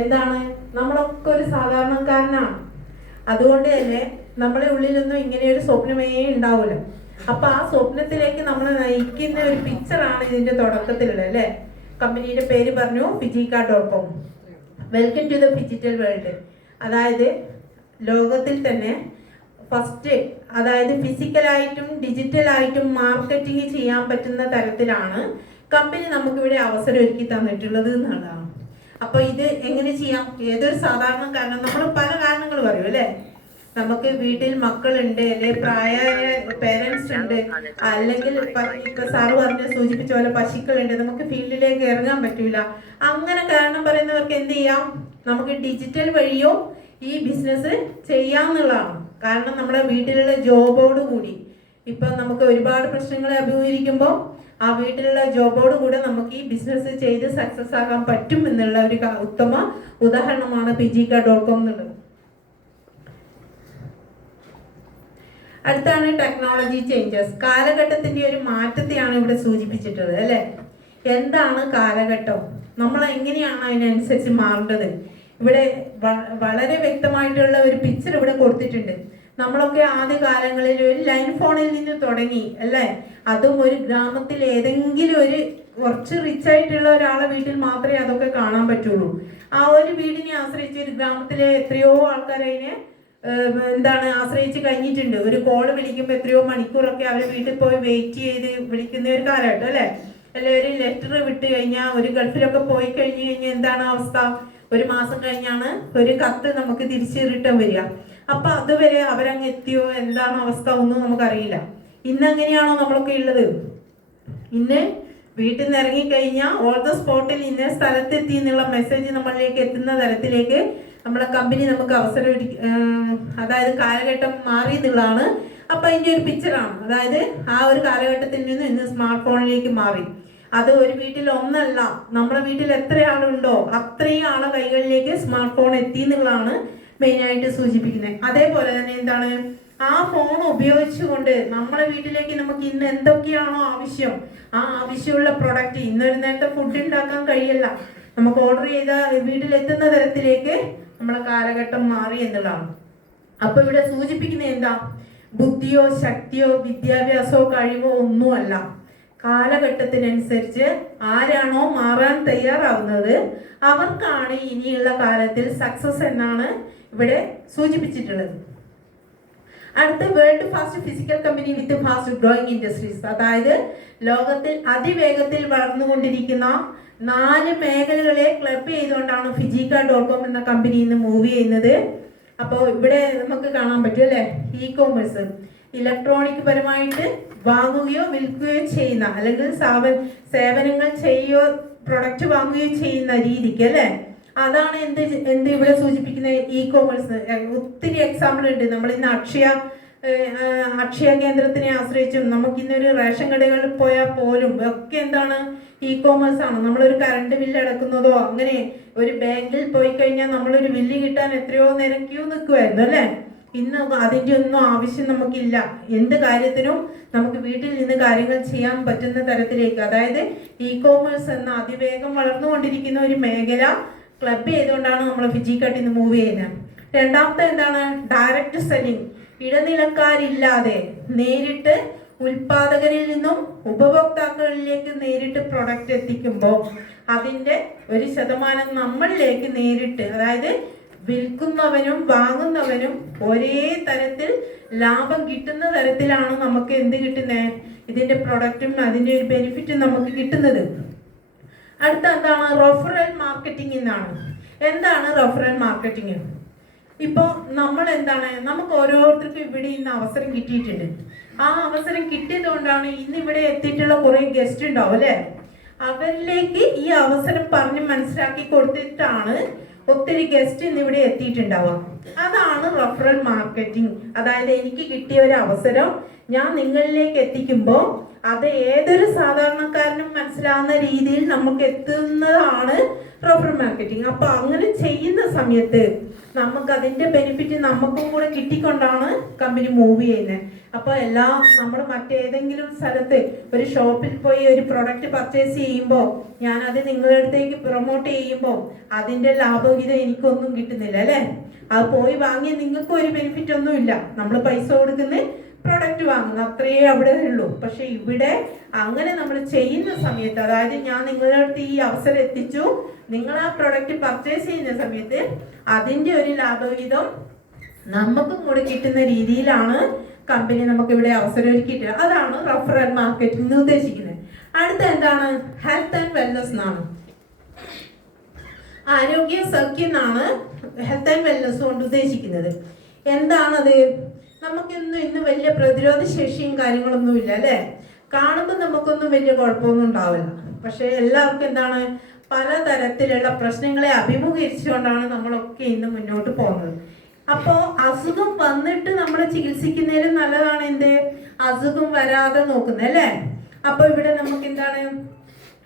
എന്താണ്, നമ്മളൊക്കെ ഒരു സാധാരണക്കാരനാണ്. അതുകൊണ്ട് തന്നെ നമ്മളെ ഉള്ളിലൊന്നും ഇങ്ങനെ ഒരു സ്വപ്നമേ ഉണ്ടാവില്ല. അപ്പൊ ആ സ്വപ്നത്തിലേക്ക് നമ്മളെ നയിക്കുന്ന ഒരു പിക്ചറാണ് ഇതിന്റെ തുടക്കത്തിലുള്ളത് അല്ലെ. കമ്പനിയുടെ പേര് പറഞ്ഞു ഫിജിക്ക.com. Welcome to the digital world. അതായത് ലോകത്തിൽ തന്നെ ഫസ്റ്റ്, അതായത് ഫിസിക്കലായിട്ടും ഡിജിറ്റലായിട്ടും മാർക്കറ്റിംഗ് ചെയ്യാൻ പറ്റുന്ന തരത്തിലാണ് കമ്പനി നമുക്കിവിടെ അവസരം ഒരുക്കി തന്നിട്ടുള്ളത് എന്നുള്ളതാണ്. അപ്പൊ ഇത് എങ്ങനെ ചെയ്യാം? ഏതൊരു സാധാരണക്കാരനും നമ്മൾ പല കാരണങ്ങൾ പറയും അല്ലെ. നമുക്ക് വീട്ടിൽ മക്കളുണ്ട്, അല്ലെ പ്രായമായ പേരൻസ് ഉണ്ട്, അല്ലെങ്കിൽ ഇപ്പൊ സാറ് പറഞ്ഞ് സൂചിപ്പിച്ച പോലെ പശുക്കളുണ്ട്, നമുക്ക് ഫീൽഡിലേക്ക് ഇറങ്ങാൻ പറ്റൂല. അങ്ങനെ കാരണം പറയുന്നവർക്ക് എന്ത് ചെയ്യാം? നമുക്ക് ഡിജിറ്റൽ വഴിയോ ഈ ബിസിനസ് ചെയ്യാന്നുള്ളതാണ്. കാരണം നമ്മുടെ വീട്ടിലുള്ള ജോബോട് കൂടി ഇപ്പൊ നമുക്ക് ഒരുപാട് പ്രശ്നങ്ങളെ അഭിമുഖീകരിക്കുമ്പോൾ ആ വീട്ടിലുള്ള ജോബോട് കൂടെ നമുക്ക് ഈ ബിസിനസ് ചെയ്ത് സക്സസ് ആകാൻ പറ്റും എന്നുള്ള ഒരു ഉത്തമ ഉദാഹരണമാണ് ഫിജിക്ക.com എന്നുള്ളത്. അടുത്താണ് ടെക്നോളജി ചേഞ്ചസ്. കാലഘട്ടത്തിന്റെ ഒരു മാറ്റത്തെയാണ് ഇവിടെ സൂചിപ്പിച്ചിട്ടുള്ളത് അല്ലെ. എന്താണ് കാലഘട്ടം, നമ്മൾ എങ്ങനെയാണ് അതിനനുസരിച്ച് മാറേണ്ടത്? ഇവിടെ വളരെ വ്യക്തമായിട്ടുള്ള ഒരു പിക്ചർ ഇവിടെ കൊടുത്തിട്ടുണ്ട്. നമ്മളൊക്കെ ആദ്യ കാലങ്ങളിൽ ഒരു ലൈൻ ഫോണിൽ നിന്ന് തുടങ്ങി അല്ലേ. അതും ഒരു ഗ്രാമത്തിൽ ഏതെങ്കിലും ഒരു കുറച്ച് റിച്ച് ആയിട്ടുള്ള ഒരാളെ വീട്ടിൽ മാത്രമേ അതൊക്കെ കാണാൻ പറ്റുള്ളൂ. ആ ഒരു വീടിനെ ആശ്രയിച്ച് ഒരു ഗ്രാമത്തിലെ എത്രയോ ആൾക്കാർ അതിനെ ആശ്രയിച്ച് കഴിഞ്ഞിട്ടുണ്ട്. ഒരു കോള് വിളിക്കുമ്പോൾ എത്രയോ മണിക്കൂറൊക്കെ അവർ വീട്ടിൽ പോയി വെയിറ്റ് ചെയ്ത് വിളിക്കുന്ന ഒരു കാലഘട്ടം അല്ലേ. അല്ലെ ഒരു ലെറ്റർ വിട്ട് കഴിഞ്ഞാൽ, ഒരു ഗൾഫിലൊക്കെ പോയി കഴിഞ്ഞ് കഴിഞ്ഞാൽ എന്താണ് അവസ്ഥ? ഒരു മാസം കഴിഞ്ഞാണ് ഒരു കത്ത് നമുക്ക് തിരിച്ച് റിട്ടേൺ വരിക. അപ്പൊ അതുവരെ അവരങ്ങ് എത്തിയോ എന്താണ് അവസ്ഥ ഒന്നും നമുക്കറിയില്ല. ഇന്ന് എങ്ങനെയാണോ നമ്മളൊക്കെ ഉള്ളത്? ഇന്ന് വീട്ടിൽ നിന്ന് ഇറങ്ങിക്കഴിഞ്ഞാൽ ഓൾ ദ സ്പോട്ടിൽ ഇന്ന സ്ഥലത്തെത്തി എന്നുള്ള മെസ്സേജ് നമ്മളിലേക്ക് എത്തുന്ന തരത്തിലേക്ക് നമ്മളെ കമ്പനി നമുക്ക് അവസരം, അതായത് കാലഘട്ടം മാറി എന്നുള്ളതാണ്. അപ്പൊ അതിന്റെ ഒരു പിക്ചറാണ്. അതായത് ആ ഒരു കാലഘട്ടത്തിൽ നിന്ന് ഇന്ന് സ്മാർട്ട് ഫോണിലേക്ക് മാറി. അത് ഒരു വീട്ടിൽ ഒന്നല്ല, നമ്മുടെ വീട്ടിൽ എത്ര ആളുണ്ടോ അത്രയും ആളെ കൈകളിലേക്ക് സ്മാർട്ട് ഫോൺ എത്തി എന്നുള്ളതാണ് മെയിനായിട്ട് സൂചിപ്പിക്കുന്നത്. അതേപോലെ തന്നെ എന്താണ്, ആ ഫോൺ ഉപയോഗിച്ചുകൊണ്ട് നമ്മുടെ വീട്ടിലേക്ക് നമുക്ക് ഇന്ന് എന്തൊക്കെയാണോ ആവശ്യം, ആ ആവശ്യമുള്ള പ്രൊഡക്റ്റ്, ഇന്നൊരു നേരത്തെ ഫുഡ് ഉണ്ടാക്കാൻ കഴിയില്ല, നമുക്ക് ഓർഡർ ചെയ്ത വീട്ടിലെത്തുന്ന തരത്തിലേക്ക് നമ്മളെ കാലഘട്ടം മാറി എന്നുള്ളതാണ്. അപ്പൊ ഇവിടെ സൂചിപ്പിക്കുന്നത് എന്താ? ബുദ്ധിയോ ശക്തിയോ വിദ്യാഭ്യാസമോ കഴിവോ ഒന്നുമല്ല. കാലഘട്ടത്തിനനുസരിച്ച് ആരാണോ മാറാൻ തയ്യാറാവുന്നത് അവർക്കാണ് ഇനിയുള്ള കാലത്തിൽ സക്സസ് എന്നാണ് ഇവിടെ സൂചിപ്പിച്ചിട്ടുള്ളത്. അടുത്ത, world fast physical company with fast growing industries. അതായത് ലോകത്തിൽ അതിവേഗത്തിൽ വളർന്നുകൊണ്ടിരിക്കുന്ന 4 മേഖലകളെ ക്ലബ് ചെയ്തുകൊണ്ടാണ് ഫിജിക്ക.com എന്ന കമ്പനി ഇന്ന് മൂവ് ചെയ്യുന്നത്. അപ്പോൾ ഇവിടെ നമുക്ക് കാണാൻ പറ്റും അല്ലെ, ഇ കോമേഴ്സ്, ഇലക്ട്രോണിക് പരമായിട്ട് വാങ്ങുകയോ വിൽക്കുകയോ ചെയ്യുന്ന, അല്ലെങ്കിൽ സേവനങ്ങൾ ചെയ്യുകയോ പ്രൊഡക്റ്റ് വാങ്ങുകയോ ചെയ്യുന്ന രീതിക്ക് അല്ലെ. അതാണ് എന്ത് ഇവിടെ സൂചിപ്പിക്കുന്നത്? E commerce. ഒത്തിരി എക്സാമ്പിൾ ഉണ്ട്. നമ്മൾ ഇന്ന് അക്ഷയ കേന്ദ്രത്തിനെ ആശ്രയിച്ചും, നമുക്കിന്നൊരു റേഷൻ കടകളിൽ പോയാൽ പോലും ഒക്കെ എന്താണ്, ഇ കോമേഴ്സ് ആണ്. നമ്മളൊരു കറണ്ട് ബില്ല് അടക്കുന്നതോ, അങ്ങനെ ഒരു ബാങ്കിൽ പോയി കഴിഞ്ഞാൽ നമ്മളൊരു ബില്ല് കിട്ടാൻ എത്രയോ നേരം ക്യൂ നിൽക്കുമായിരുന്നു അല്ലെ. ഇന്ന് അതിൻ്റെ ഒന്നും ആവശ്യം നമുക്കില്ല. എന്ത് കാര്യത്തിനും നമുക്ക് വീട്ടിൽ നിന്ന് കാര്യങ്ങൾ ചെയ്യാൻ പറ്റുന്ന തരത്തിലേക്ക്, അതായത് ഇ കോമേഴ്സ് എന്ന അതിവേഗം വളർന്നുകൊണ്ടിരിക്കുന്ന ഒരു മേഖല ക്ലബ് ചെയ്തുകൊണ്ടാണ് നമ്മൾ ഫിജിക്ക ഇന്ന് മൂവ് ചെയ്യുന്നത്. രണ്ടാമത്തെ എന്താണ്? Direct selling. ഇടനിലക്കാരില്ലാതെ നേരിട്ട് ഉൽപാദകരിൽ നിന്നും ഉപഭോക്താക്കളിലേക്ക് നേരിട്ട് പ്രൊഡക്റ്റ് എത്തിക്കുമ്പോൾ അതിൻ്റെ 1% നമ്മളിലേക്ക് നേരിട്ട്, അതായത് വിൽക്കുന്നവനും വാങ്ങുന്നവനും ഒരേ തരത്തിൽ ലാഭം കിട്ടുന്ന തരത്തിലാണ് നമുക്ക് എന്ത് കിട്ടുന്നത്? ഇതിന്റെ പ്രൊഡക്റ്റും അതിന്റെ ഒരു ബെനിഫിറ്റും നമുക്ക് കിട്ടുന്നത്. അടുത്ത എന്താണ്? റെഫറൽ മാർക്കറ്റിംഗ് എന്നാണ്. എന്താണ് റെഫറൽ മാർക്കറ്റിംഗ്? ഇപ്പോൾ നമ്മൾ എന്താണ്, നമുക്ക് ഓരോരുത്തർക്കും ഇവിടെ ഇന്ന് അവസരം കിട്ടിയിട്ടുണ്ട്. ആ അവസരം കിട്ടിയത് കൊണ്ടാണ് ഇന്ന് ഇവിടെ എത്തിയിട്ടുള്ള കുറെ ഗസ്റ്റ് ഉണ്ടാവും അല്ലെ. അവരിലേക്ക് ഈ അവസരം പറഞ്ഞ് മനസ്സിലാക്കി കൊടുത്തിട്ടാണ് ഒത്തിരി ഗസ്റ്റ് ഇന്ന് ഇവിടെ എത്തിയിട്ടുണ്ടാവാം. അതാണ് റെഫറൽ മാർക്കറ്റിംഗ്. അതായത് എനിക്ക് കിട്ടിയ ഒരു അവസരം ഞാൻ നിങ്ങളിലേക്ക് എത്തിക്കുമ്പോൾ അത് ഏതൊരു സാധാരണക്കാരനും മനസ്സിലാവുന്ന രീതിയിൽ നമുക്ക് എത്തുന്നതാണ് റെഫറൽ മാർക്കറ്റിംഗ്. അപ്പൊ അങ്ങനെ ചെയ്യുന്ന സമയത്ത് നമുക്ക് അതിന്റെ ബെനിഫിറ്റ് നമുക്കും കൂടെ കിട്ടിക്കൊണ്ടാണ് കമ്പനി മൂവ് ചെയ്യുന്നത്. അപ്പോൾ എല്ലാം നമ്മൾ മറ്റേതെങ്കിലും സ്ഥലത്ത് ഒരു ഷോപ്പിൽ പോയി ഒരു പ്രൊഡക്റ്റ് പർച്ചേസ് ചെയ്യുമ്പോൾ ഞാനത് നിങ്ങളുടെ അടുത്തേക്ക് പ്രൊമോട്ട് ചെയ്യുമ്പോൾ അതിന്റെ ലാഭവിഹിതം എനിക്കൊന്നും കിട്ടുന്നില്ല അല്ലേ? അത് പോയി വാങ്ങി നിങ്ങൾക്ക് ഒരു ബെനിഫിറ്റ് ഒന്നും ഇല്ല. നമ്മൾ പൈസ കൊടുക്കുന്ന പ്രൊഡക്റ്റ് വാങ്ങുന്നു, അത്രയേ അവിടെ ഉള്ളൂ. പക്ഷെ ഇവിടെ അങ്ങനെ നമ്മൾ ചെയ്യുന്ന സമയത്ത്, അതായത് ഞാൻ നിങ്ങളുടെ അടുത്ത് ഈ അവസരം എത്തിച്ചു, നിങ്ങൾ ആ പ്രൊഡക്റ്റ് പർച്ചേസ് ചെയ്യുന്ന സമയത്ത് അതിന്റെ ഒരു ലാഭവിഹിതം നമുക്കും കൂടെ കിട്ടുന്ന രീതിയിലാണ് കമ്പനി നമുക്ക് ഇവിടെ അവസരം ഒരുക്കിയിട്ട്. അതാണ് റഫറൽ മാർക്കറ്റിംഗ് എന്ന് ഉദ്ദേശിക്കുന്നത്. അടുത്ത എന്താണ്? ഹെൽത്ത് ആൻഡ് വെൽനസ് എന്നാണ്. ആരോഗ്യ സൗഖ്യം എന്നാണ് ഹെൽത്ത് ആൻഡ് വെൽനസ് കൊണ്ട് ഉദ്ദേശിക്കുന്നത്. എന്താണത്? നമുക്കൊന്നും ഇന്ന് വലിയ പ്രതിരോധ ശേഷിയും കാര്യങ്ങളൊന്നും ഇല്ല അല്ലേ? കാണുമ്പോൾ നമുക്കൊന്നും വലിയ കുഴപ്പമൊന്നും ഉണ്ടാവില്ല. പക്ഷെ എല്ലാവർക്കും എന്താണ്, പലതരത്തിലുള്ള പ്രശ്നങ്ങളെ അഭിമുഖീകരിച്ചുകൊണ്ടാണ് നമ്മളൊക്കെ ഇന്ന് മുന്നോട്ട് പോകുന്നത്. അപ്പോൾ അസുഖം വന്നിട്ട് നമ്മൾ ചികിത്സിക്കുന്നതിലും നല്ലതാണ് എന്ത്, അസുഖം വരാതെ നോക്കുന്നത് അല്ലേ? അപ്പൊ ഇവിടെ നമുക്ക് എന്താണ്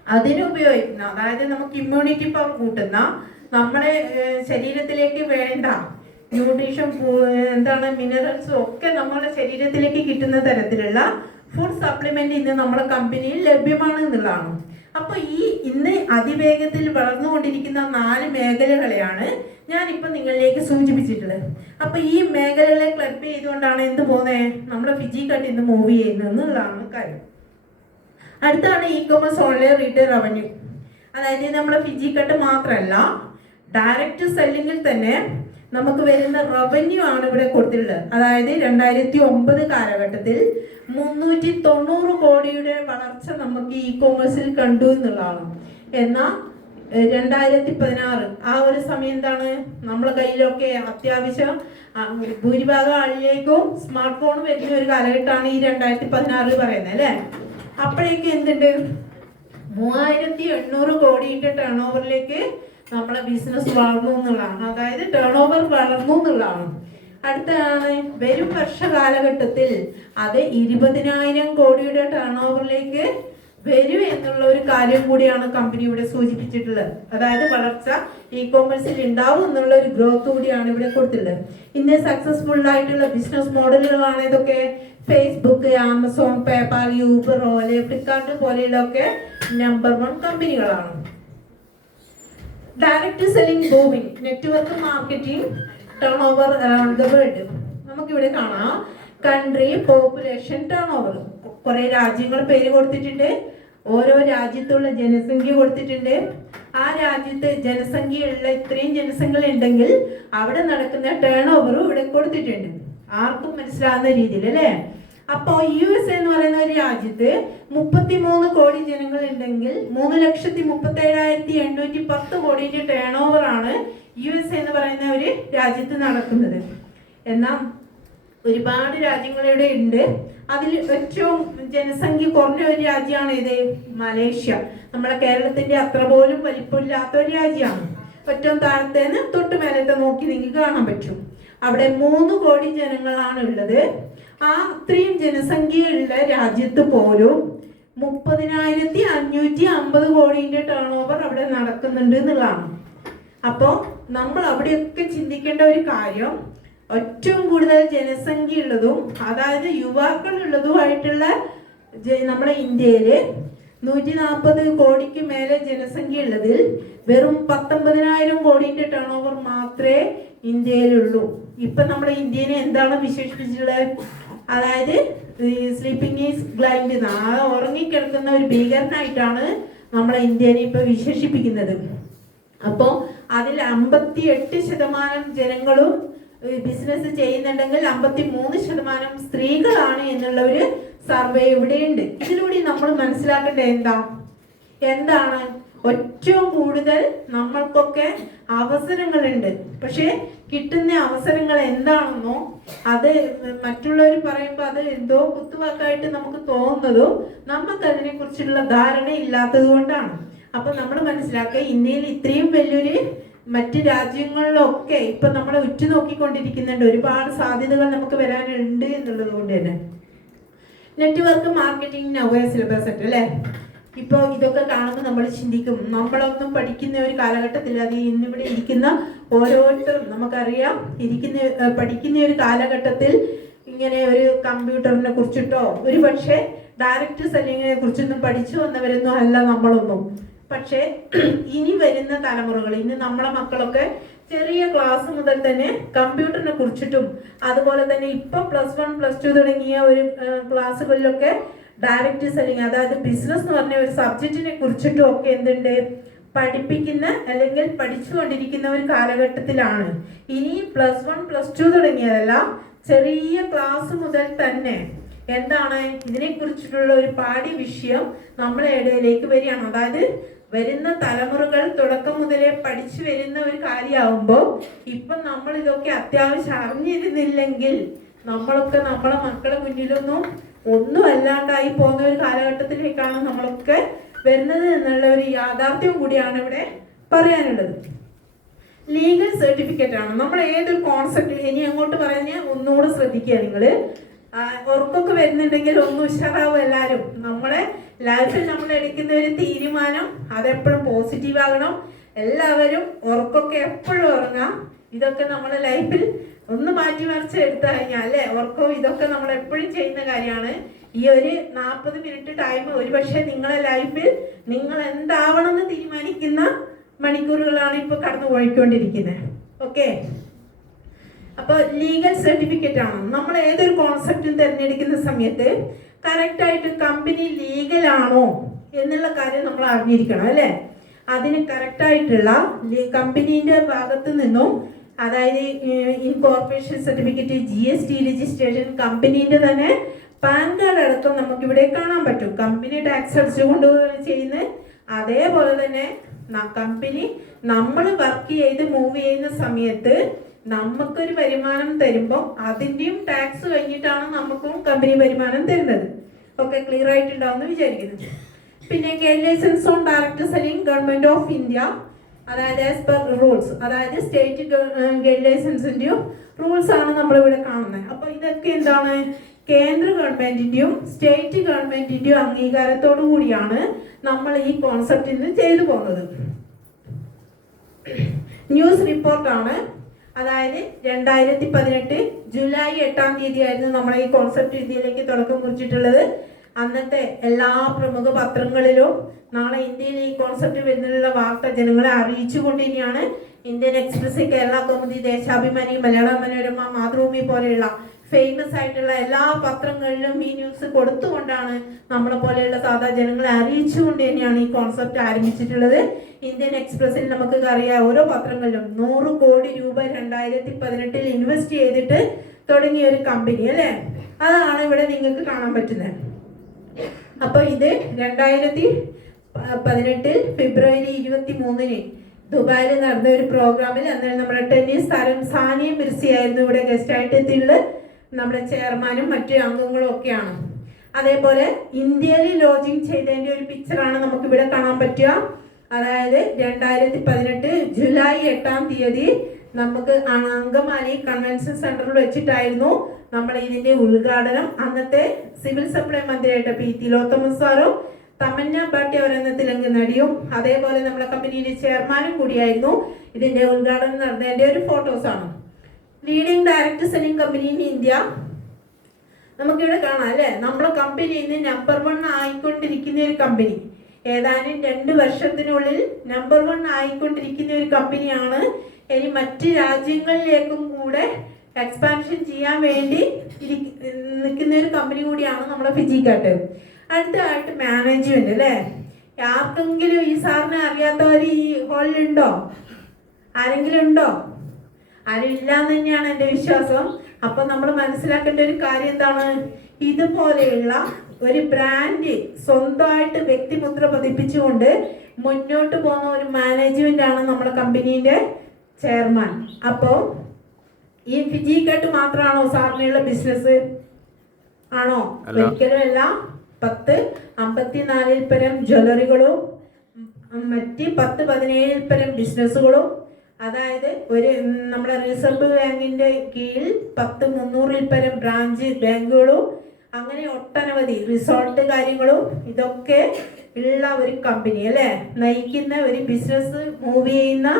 അതിനുപയോഗിക്കുന്ന, അതായത് നമുക്ക് ഇമ്മ്യൂണിറ്റി പവർ കൂട്ടുന്ന, നമ്മുടെ ശരീരത്തിലേക്ക് വേണ്ട ന്യൂട്രീഷൻ എന്താണ് മിനറൽസും ഒക്കെ നമ്മുടെ ശരീരത്തിലേക്ക് കിട്ടുന്ന തരത്തിലുള്ള ഫുഡ് സപ്ലിമെന്റ് ഇന്ന് നമ്മുടെ കമ്പനിയിൽ ലഭ്യമാണ് എന്നുള്ളതാണ്. അപ്പൊ ഈ ഇന്ന് അതിവേഗത്തിൽ വളർന്നുകൊണ്ടിരിക്കുന്ന 4 മേഖലകളെയാണ് ഞാനിപ്പോൾ നിങ്ങളിലേക്ക് സൂചിപ്പിച്ചിട്ടുള്ളത്. അപ്പൊ ഈ മേഖലകളെ ക്ലബ് ചെയ്തുകൊണ്ടാണ് എന്ത് പോകുന്നത്, നമ്മുടെ ഫിജി കട്ട് ഇന്ന് മൂവ് ചെയ്യുന്നത് എന്നുള്ളതാണ് കാര്യം. അടുത്താണ് E commerce online retail revenue. അതായത് നമ്മുടെ ഫിജി കട്ട് മാത്രമല്ല, ഡയറക്റ്റ് സെല്ലിങ്ങിൽ തന്നെ നമുക്ക് വരുന്ന റവന്യൂ ആണ് ഇവിടെ കൊടുത്തിട്ടുള്ളത്. അതായത് 2009 കാലഘട്ടത്തിൽ 390 കോടിയുടെ വളർച്ച നമുക്ക് ഇ കൊമേഴ്സിൽ കണ്ടു എന്നുള്ളതാണ്. എന്നാൽ 2016 ആ ഒരു സമയം എന്താണ്, നമ്മളെ കയ്യിലൊക്കെ അത്യാവശ്യം ഭൂരിഭാഗം ആളിലേക്കും സ്മാർട്ട് ഫോൺ വരുന്ന ഒരു കാലഘട്ടമാണ് ഈ 2016 പറയുന്നത് അല്ലേ? അപ്പോഴേക്ക് എന്തുണ്ട്, 3800 കോടിയുടെ ടേൺ ഓവറിലേക്ക് നമ്മളെ ബിസിനസ് വളർന്നു എന്നുള്ളതാണ്. അതായത് ടേൺ ഓവർ വളർന്നു എന്നുള്ളതാണ്. അടുത്താണ് വരും വർഷ കാലഘട്ടത്തിൽ അത് 20,000 കോടിയുടെ ടേൺ ഓവറിലേക്ക് വരും എന്നുള്ള ഒരു കാര്യം കൂടിയാണ് കമ്പനി ഇവിടെ സൂചിപ്പിച്ചിട്ടുള്ളത്. അതായത് വളർച്ച ഇ കോമേഴ്സിൽ ഉണ്ടാവും എന്നുള്ള ഒരു ഗ്രോത്ത് കൂടിയാണ് ഇവിടെ കൊടുത്തിട്ടുള്ളത്. ഇന്ന് സക്സസ്ഫുൾ ആയിട്ടുള്ള ബിസിനസ് മോഡലുകളാണ് ഇതൊക്കെ. ഫേസ്ബുക്ക്, ആമസോൺ, പേപാൽ, യൂബർ, ഓല, ഫ്ലിപ്കാർട്ട് പോലെയുള്ളതൊക്കെ നമ്പർ 1 കമ്പനികളാണ്. Direct selling booming, network marketing turn over around the world. നമുക്കിവിടെ കാണാം കൺട്രി, പോപ്പുലേഷൻ, ടേൺ ഓവർ. കുറെ രാജ്യങ്ങൾ പേര് കൊടുത്തിട്ടുണ്ട്, ഓരോ രാജ്യത്തുള്ള ജനസംഖ്യ കൊടുത്തിട്ടുണ്ട്. ആ രാജ്യത്ത് ജനസംഖ്യയുള്ള ഇത്രയും ജനസംഖ്യ ഉണ്ടെങ്കിൽ അവിടെ നടക്കുന്ന ടേൺ ഓവറും ഇവിടെ കൊടുത്തിട്ടുണ്ട്, ആർക്കും മനസ്സിലാവുന്ന രീതിയിൽ അല്ലേ? അപ്പോൾ US എന്ന് പറയുന്ന ഒരു രാജ്യത്ത് 33 കോടി ജനങ്ങൾ ഉണ്ടെങ്കിൽ 3,37,810 കോടിയുടെ ടേൺ ഓവർ ആണ് US എന്ന് പറയുന്ന ഒരു രാജ്യത്ത് നടക്കുന്നത്. എന്നാൽ ഒരുപാട് രാജ്യങ്ങളിവിടെ ഉണ്ട്. അതിൽ ഏറ്റവും ജനസംഖ്യ കുറഞ്ഞ ഒരു രാജ്യമാണ് ഇത്, മലേഷ്യ. നമ്മുടെ കേരളത്തിന്റെ അത്ര പോലും വലിപ്പമില്ലാത്ത ഒരു രാജ്യമാണ്. ഏറ്റവും താഴത്തേന്ന് തൊട്ട് മേലത്തെ നോക്കി നിങ്ങൾക്ക് കാണാൻ പറ്റും. അവിടെ 3 കോടി ജനങ്ങളാണ് ഉള്ളത്. ആ അത്രയും ജനസംഖ്യയുള്ള രാജ്യത്ത് പോലും 30,550 കോടിയുടെ ടേൺ ഓവർ അവിടെ നടക്കുന്നുണ്ട് എന്നുള്ളതാണ്. അപ്പോൾ നമ്മൾ അവിടെയൊക്കെ ചിന്തിക്കേണ്ട ഒരു കാര്യം, ഏറ്റവും കൂടുതൽ ജനസംഖ്യ ഉള്ളതും അതായത് യുവാക്കൾ ഉള്ളതുമായിട്ടുള്ള നമ്മുടെ ഇന്ത്യയിൽ 140 കോടിക്ക് മേലെ ജനസംഖ്യ ഉള്ളതിൽ വെറും 19,000 കോടിയുടെ ടേൺ ഓവർ മാത്രമേ ഇന്ത്യയിലുള്ളൂ. ഇപ്പൊ നമ്മുടെ ഇന്ത്യനെ എന്താണ് വിശേഷിപ്പിച്ചിട്ടുള്ളത്? അതായത് സ്ലീപ്പിംഗ് ഈസ് ബ്ലൈൻഡ്, ഉറങ്ങിക്കിടക്കുന്ന ഒരു ഭീകരനായിട്ടാണ് നമ്മളെ ഇന്ത്യനെ ഇപ്പൊ വിശേഷിപ്പിക്കുന്നത്. അപ്പോൾ അതിൽ 58% ജനങ്ങളും ബിസിനസ് ചെയ്യുന്നുണ്ടെങ്കിൽ 53% സ്ത്രീകളാണ് എന്നുള്ള ഒരു സർവേ ഇവിടെയുണ്ട്. ഇതിലൂടെ നമ്മൾ മനസ്സിലാക്കേണ്ടത് എന്താണ് ഏറ്റവും കൂടുതൽ നമ്മൾക്കൊക്കെ അവസരങ്ങളുണ്ട്, പക്ഷെ കിട്ടുന്ന അവസരങ്ങൾ എന്താണെന്നോ അത് മറ്റുള്ളവർ പറയുമ്പോൾ അത് എന്തോ കുത്തുവാക്കായിട്ട് നമുക്ക് തോന്നുന്നതോ നമുക്ക് അതിനെ കുറിച്ചുള്ള ധാരണ ഇല്ലാത്തത് കൊണ്ടാണ്. അപ്പൊ നമ്മൾ മനസ്സിലാക്കുക, ഇന്ത്യയിൽ ഇത്രയും വലിയൊരു മറ്റ് രാജ്യങ്ങളിലൊക്കെ ഇപ്പൊ നമ്മളെ ഉറ്റുനോക്കിക്കൊണ്ടിരിക്കുന്നുണ്ട്, ഒരുപാട് സാധ്യതകൾ നമുക്ക് വരാനുണ്ട് എന്നുള്ളത് കൊണ്ട് തന്നെ. നെറ്റ്വർക്ക് മാർക്കറ്റിംഗ് നവ സിലബസ് ഉണ്ട് അല്ലേ? ഇപ്പോൾ ഇതൊക്കെ കാണുമ്പോൾ നമ്മൾ ചിന്തിക്കും, നമ്മളൊന്നും പഠിക്കുന്ന ഒരു കാലഘട്ടത്തിൽ അത് ഇന്നിവിടെ ഇരിക്കുന്ന ഓരോരുത്തരും നമുക്കറിയാം പഠിക്കുന്ന ഒരു കാലഘട്ടത്തിൽ ഇങ്ങനെ ഒരു കമ്പ്യൂട്ടറിനെ കുറിച്ചിട്ടോ ഒരു പക്ഷേ ഡയറക്റ്റ് സെല്ലിങ്ങിനെ കുറിച്ചൊന്നും പഠിച്ചു വന്നവരൊന്നും അല്ല നമ്മളൊന്നും. പക്ഷേ ഇനി വരുന്ന തലമുറകൾ, ഇനി നമ്മളെ മക്കളൊക്കെ ചെറിയ ക്ലാസ് മുതൽ തന്നെ കമ്പ്യൂട്ടറിനെ കുറിച്ചിട്ടും അതുപോലെ തന്നെ ഇപ്പൊ +1 +2 തുടങ്ങിയ ഒരു ക്ലാസ്സുകളിലൊക്കെ ഡയറക്റ്റ് സെല്ലിങ്, അതായത് ബിസിനസ് എന്ന് പറഞ്ഞ ഒരു സബ്ജക്റ്റിനെ കുറിച്ചിട്ടും ഒക്കെ എന്തുണ്ട് പഠിപ്പിക്കുന്ന അല്ലെങ്കിൽ പഠിച്ചുകൊണ്ടിരിക്കുന്ന ഒരു കാലഘട്ടത്തിലാണ്. ഇനി +1 +2 തുടങ്ങിയതല്ല, ചെറിയ ക്ലാസ് മുതൽ തന്നെ എന്താണ് ഇതിനെ കുറിച്ചിട്ടുള്ള ഒരു പാഠ്യ വിഷയം നമ്മളെ ഇടയിലേക്ക് വരികയാണ്. അതായത് വരുന്ന തലമുറകൾ തുടക്കം മുതലേ പഠിച്ചു വരുന്ന ഒരു കാര്യമാകുമ്പോൾ ഇപ്പം നമ്മൾ ഇതൊക്കെ അത്യാവശ്യം അറിഞ്ഞിരുന്നില്ലെങ്കിൽ നമ്മളൊക്കെ നമ്മളെ മക്കളെ മുന്നിലൊന്നും ഒന്നും അല്ലാണ്ടായി പോകുന്ന ഒരു കാലഘട്ടത്തിലേക്കാണ് നമ്മളൊക്കെ വരുന്നത് എന്നുള്ള ഒരു യാഥാർത്ഥ്യം കൂടിയാണ് ഇവിടെ പറയാനുള്ളത്. ലീഗൽ സർട്ടിഫിക്കറ്റ് ആണ് നമ്മൾ ഏതൊരു കോൺസെപ്റ്റ് ഇനി അങ്ങോട്ട് പറഞ്ഞ് ഒന്നുകൂടെ ശ്രദ്ധിക്കുക. നിങ്ങൾ ഉറക്കൊക്കെ വരുന്നുണ്ടെങ്കിൽ ഒന്ന് ഉഷാറാവും എല്ലാവരും. നമ്മളെ ലൈഫിൽ നമ്മൾ എടുക്കുന്ന ഒരു തീരുമാനം അതെപ്പോഴും പോസിറ്റീവ് ആകണം. എല്ലാവരും ഉറക്കൊക്കെ എപ്പോഴും ഉറങ്ങാം. ഇതൊക്കെ നമ്മുടെ ലൈഫിൽ ഒന്ന് മാറ്റി മറിച്ച് എടുത്തു കഴിഞ്ഞാൽ അല്ലേ, ഉറക്കവും ഇതൊക്കെ നമ്മൾ എപ്പോഴും ചെയ്യുന്ന കാര്യമാണ്. ഈ ഒരു 40 മിനിറ്റ് ടൈം ഒരുപക്ഷെ നിങ്ങളെ ലൈഫിൽ നിങ്ങൾ എന്താവണമെന്ന് തീരുമാനിക്കുന്ന മണിക്കൂറുകളാണ് ഇപ്പൊ കടന്നു പോയിക്കൊണ്ടിരിക്കുന്നത്. ഓക്കെ, അപ്പൊ ലീഗൽ സർട്ടിഫിക്കറ്റ് ആണ് നമ്മൾ ഏതൊരു കോൺസെപ്റ്റും തിരഞ്ഞെടുക്കുന്ന സമയത്ത് കറക്റ്റ് ആയിട്ട് കമ്പനി ലീഗൽ ആണോ എന്നുള്ള കാര്യം നമ്മൾ അറിഞ്ഞിരിക്കണം അല്ലേ. അതിന് കറക്റ്റ് ആയിട്ടുള്ള കമ്പനീന്റെ ഭാഗത്ത് നിന്നും, അതായത് ഇൻകോർപ്പറേഷൻ സർട്ടിഫിക്കറ്റ്, GST രജിസ്ട്രേഷൻ, കമ്പനീന്റെ തന്നെ പാൻ കാർഡ് അടക്കം നമുക്കിവിടെ കാണാൻ പറ്റും. കമ്പനി ടാക്സ് അടിച്ചുകൊണ്ട് ചെയ്യുന്ന അതേപോലെ തന്നെ കമ്പനി നമ്മൾ വർക്ക് ചെയ്ത് മൂവ് ചെയ്യുന്ന സമയത്ത് നമുക്കൊരു വരുമാനം തരുമ്പോൾ അതിൻ്റെയും ടാക്സ് കഴിഞ്ഞിട്ടാണ് നമുക്കും കമ്പനി വരുമാനം തരുന്നത്. ഓക്കെ, ക്ലിയർ ആയിട്ടുണ്ടാവുമെന്ന് വിചാരിക്കുന്നു. പിന്നെ guidelines on direct selling government of India, അതായത് ആസ് പെർ റൂൾസ്, അതായത് സ്റ്റേറ്റ് ഗൈഡ് ലൈസൻസിൻ്റെയും റൂൾസ് ആണ് നമ്മളിവിടെ കാണുന്നത്. അപ്പോൾ ഇതൊക്കെ എന്താണ് കേന്ദ്ര ഗവൺമെന്റിന്റെയും സ്റ്റേറ്റ് ഗവൺമെന്റിന്റെയും അംഗീകാരത്തോടു കൂടിയാണ് നമ്മൾ ഈ കോൺസെപ്റ്റ് ഇന്ന് ചെയ്തു പോകുന്നത്. ന്യൂസ് റിപ്പോർട്ടാണ്, അതായത് 2018 ജൂലൈ 8-ാം തീയതി ആയിരുന്നു നമ്മൾ ഈ കോൺസെപ്റ്റ് ഇന്ത്യയിലേക്ക് തുടക്കം കുറിച്ചിട്ടുള്ളത്. അന്നത്തെ എല്ലാ പ്രമുഖ പത്രങ്ങളിലും നാളെ ഇന്ത്യയിൽ ഈ കോൺസെപ്റ്റ് വരുന്നതിനുള്ള വാർത്ത ജനങ്ങളെ അറിയിച്ചുകൊണ്ടിരിക്കുകയാണ്. ഇന്ത്യൻ എക്സ്പ്രസ്, കേരള കൗമുദി, ദേശാഭിമാനി, മലയാള മനോരമ, മാതൃഭൂമി പോലെയുള്ള ഫേമസ് ആയിട്ടുള്ള എല്ലാ പത്രങ്ങളിലും ഈ ന്യൂസ് കൊടുത്തുകൊണ്ടാണ് നമ്മളെ പോലെയുള്ള സാധാ ജനങ്ങളെ അറിയിച്ചുകൊണ്ട് തന്നെയാണ് ഈ കോൺസെപ്റ്റ് ആരംഭിച്ചിട്ടുള്ളത്. ഇന്ത്യൻ എക്സ്പ്രസിൽ നമുക്ക് അറിയാം ഓരോ പത്രങ്ങളിലും 100 കോടി രൂപ 2018 ഇൻവെസ്റ്റ് ചെയ്തിട്ട് തുടങ്ങിയ ഒരു കമ്പനി അല്ലേ. അതാണ് ഇവിടെ നിങ്ങൾക്ക് കാണാൻ പറ്റുന്നത്. അപ്പോൾ ഇത് 2018 ഫെബ്രുവരി 23 ദുബായിൽ നടന്ന ഒരു പ്രോഗ്രാമിൽ അന്ന് നമ്മുടെ ടെന്നീസ് താരം സാനിയ മിർസി ആയിരുന്നു ഇവിടെ ഗസ്റ്റായിട്ട് എത്തിയുള്ളത്. നമ്മുടെ ചെയർമാനും മറ്റു അംഗങ്ങളും ഒക്കെയാണ്. അതേപോലെ ഇന്ത്യയിൽ ലോഞ്ചിങ് ചെയ്തതിൻ്റെ ഒരു പിക്ചറാണ് നമുക്കിവിടെ കാണാൻ പറ്റുക. അതായത് 2018 ജൂലൈ 8-ാം തീയതി നമുക്ക് അങ്കമാലി കൺവെൻഷൻ സെന്ററിൽ വെച്ചിട്ടായിരുന്നു നമ്മൾ ഇതിന്റെ ഉദ്ഘാടനം. അന്നത്തെ സിവിൽ സപ്ലൈ മന്ത്രിയായിട്ട് P. തിലോത്തമൻ സാറും തമന്ന ഭാട്ടിയ എന്ന തെലുങ്ക് നടിയും അതേപോലെ നമ്മുടെ കമ്പനിയുടെ ചെയർമാനും കൂടിയായിരുന്നു ഇതിന്റെ ഉദ്ഘാടനം നടന്നതിന്റെ ഒരു ഫോട്ടോസാണ്. Leading direct selling company in India നമുക്കിവിടെ കാണാം അല്ലേ. നമ്മുടെ കമ്പനി ഇന്ന് നമ്പർ 1 ആയിക്കൊണ്ടിരിക്കുന്ന ഒരു കമ്പനി, ഏതാനും 2 വർഷത്തിനുള്ളിൽ നമ്പർ 1 ആയിക്കൊണ്ടിരിക്കുന്ന ഒരു കമ്പനിയാണ്. ഇനി മറ്റ് രാജ്യങ്ങളിലേക്കും കൂടെ എക്സ്പാൻഷൻ ചെയ്യാൻ വേണ്ടി നിൽക്കുന്ന ഒരു കമ്പനി കൂടിയാണ് നമ്മുടെ ഫിജിക്കാട്ട്. അടുത്തതായിട്ട് മാനേജ്മെന്റ് അല്ലേ. ആർക്കെങ്കിലും ഈ സാറിനെ അറിയാത്തവർ ഈ ഹോളിലുണ്ടോ? ആരെങ്കിലും ഉണ്ടോ? ആരും ഇല്ലാന്ന് തന്നെയാണ് എൻ്റെ വിശ്വാസം. അപ്പൊ നമ്മൾ മനസ്സിലാക്കേണ്ട ഒരു കാര്യം എന്താണ്, ഇതുപോലെയുള്ള ഒരു ബ്രാൻഡ് സ്വന്തമായിട്ട് വ്യക്തിമുദ്ര പതിപ്പിച്ചുകൊണ്ട് മുന്നോട്ട് പോകുന്ന ഒരു മാനേജ്മെന്റ് ആണ് നമ്മുടെ കമ്പനീന്റെ ചെയർമാൻ. അപ്പോൾ ഈ ഫിജിക്കാട്ട് മാത്രമാണോ സാറിനുള്ള ബിസിനസ്? ആണോ? ഒരിക്കലും അല്ല. 54 പരം ജ്വല്ലറികളും മറ്റ് 17 പരം ബിസിനസ്സുകളും, അതായത് ഒരു നമ്മുടെ റിസർവ് ബാങ്കിന്റെ കീഴിൽ 300 പരം ബ്രാഞ്ച് ബാങ്കുകളും, അങ്ങനെ ഒട്ടനവധി റിസോർട്ട് കാര്യങ്ങളും ഇതൊക്കെ ഉള്ള ഒരു കമ്പനി അല്ലേ. നയിക്കുന്ന ഒരു ബിസിനസ് മൂവ് ചെയ്യുന്ന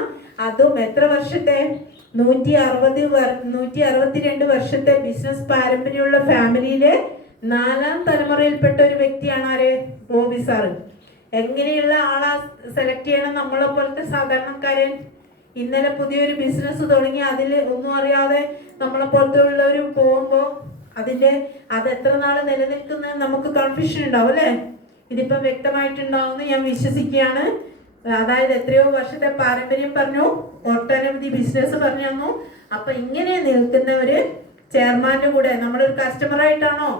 അതും എത്ര വർഷത്തെ 162 വർഷത്തെ ബിസിനസ് പാരമ്പര്യമുള്ള ഫാമിലിയിലെ 4ാം തലമുറയിൽപ്പെട്ട ഒരു വ്യക്തിയാണ് ആര്? ബോബി സാറ്. എങ്ങനെയുള്ള ആളാ സെലക്ട് ചെയ്യണം? നമ്മളെ പോലത്തെ സാധാരണക്കാരൻ ഇന്നലെ പുതിയൊരു ബിസിനസ് തുടങ്ങി അതിൽ ഒന്നും അറിയാതെ നമ്മളെ പോലത്തെ ഉള്ളവർ പോകുമ്പോൾ അത് എത്ര നാൾ നിലനിൽക്കുന്നത് നമുക്ക് കൺഫ്യൂഷൻ ഉണ്ടാവും അല്ലേ? ഇതിപ്പം വ്യക്തമായിട്ടുണ്ടാവുമെന്ന് ഞാൻ വിശ്വസിക്കുകയാണ്. അതായത് എത്രയോ വർഷത്തെ പാരമ്പര്യം പറഞ്ഞു, ഒട്ടനവധി ബിസിനസ് പറഞ്ഞു തന്നു. അപ്പൊ ഇങ്ങനെ നിൽക്കുന്ന ഒരു ചെയർമാന്റെ കൂടെ നമ്മളൊരു കസ്റ്റമർ ആയിട്ടാണോ?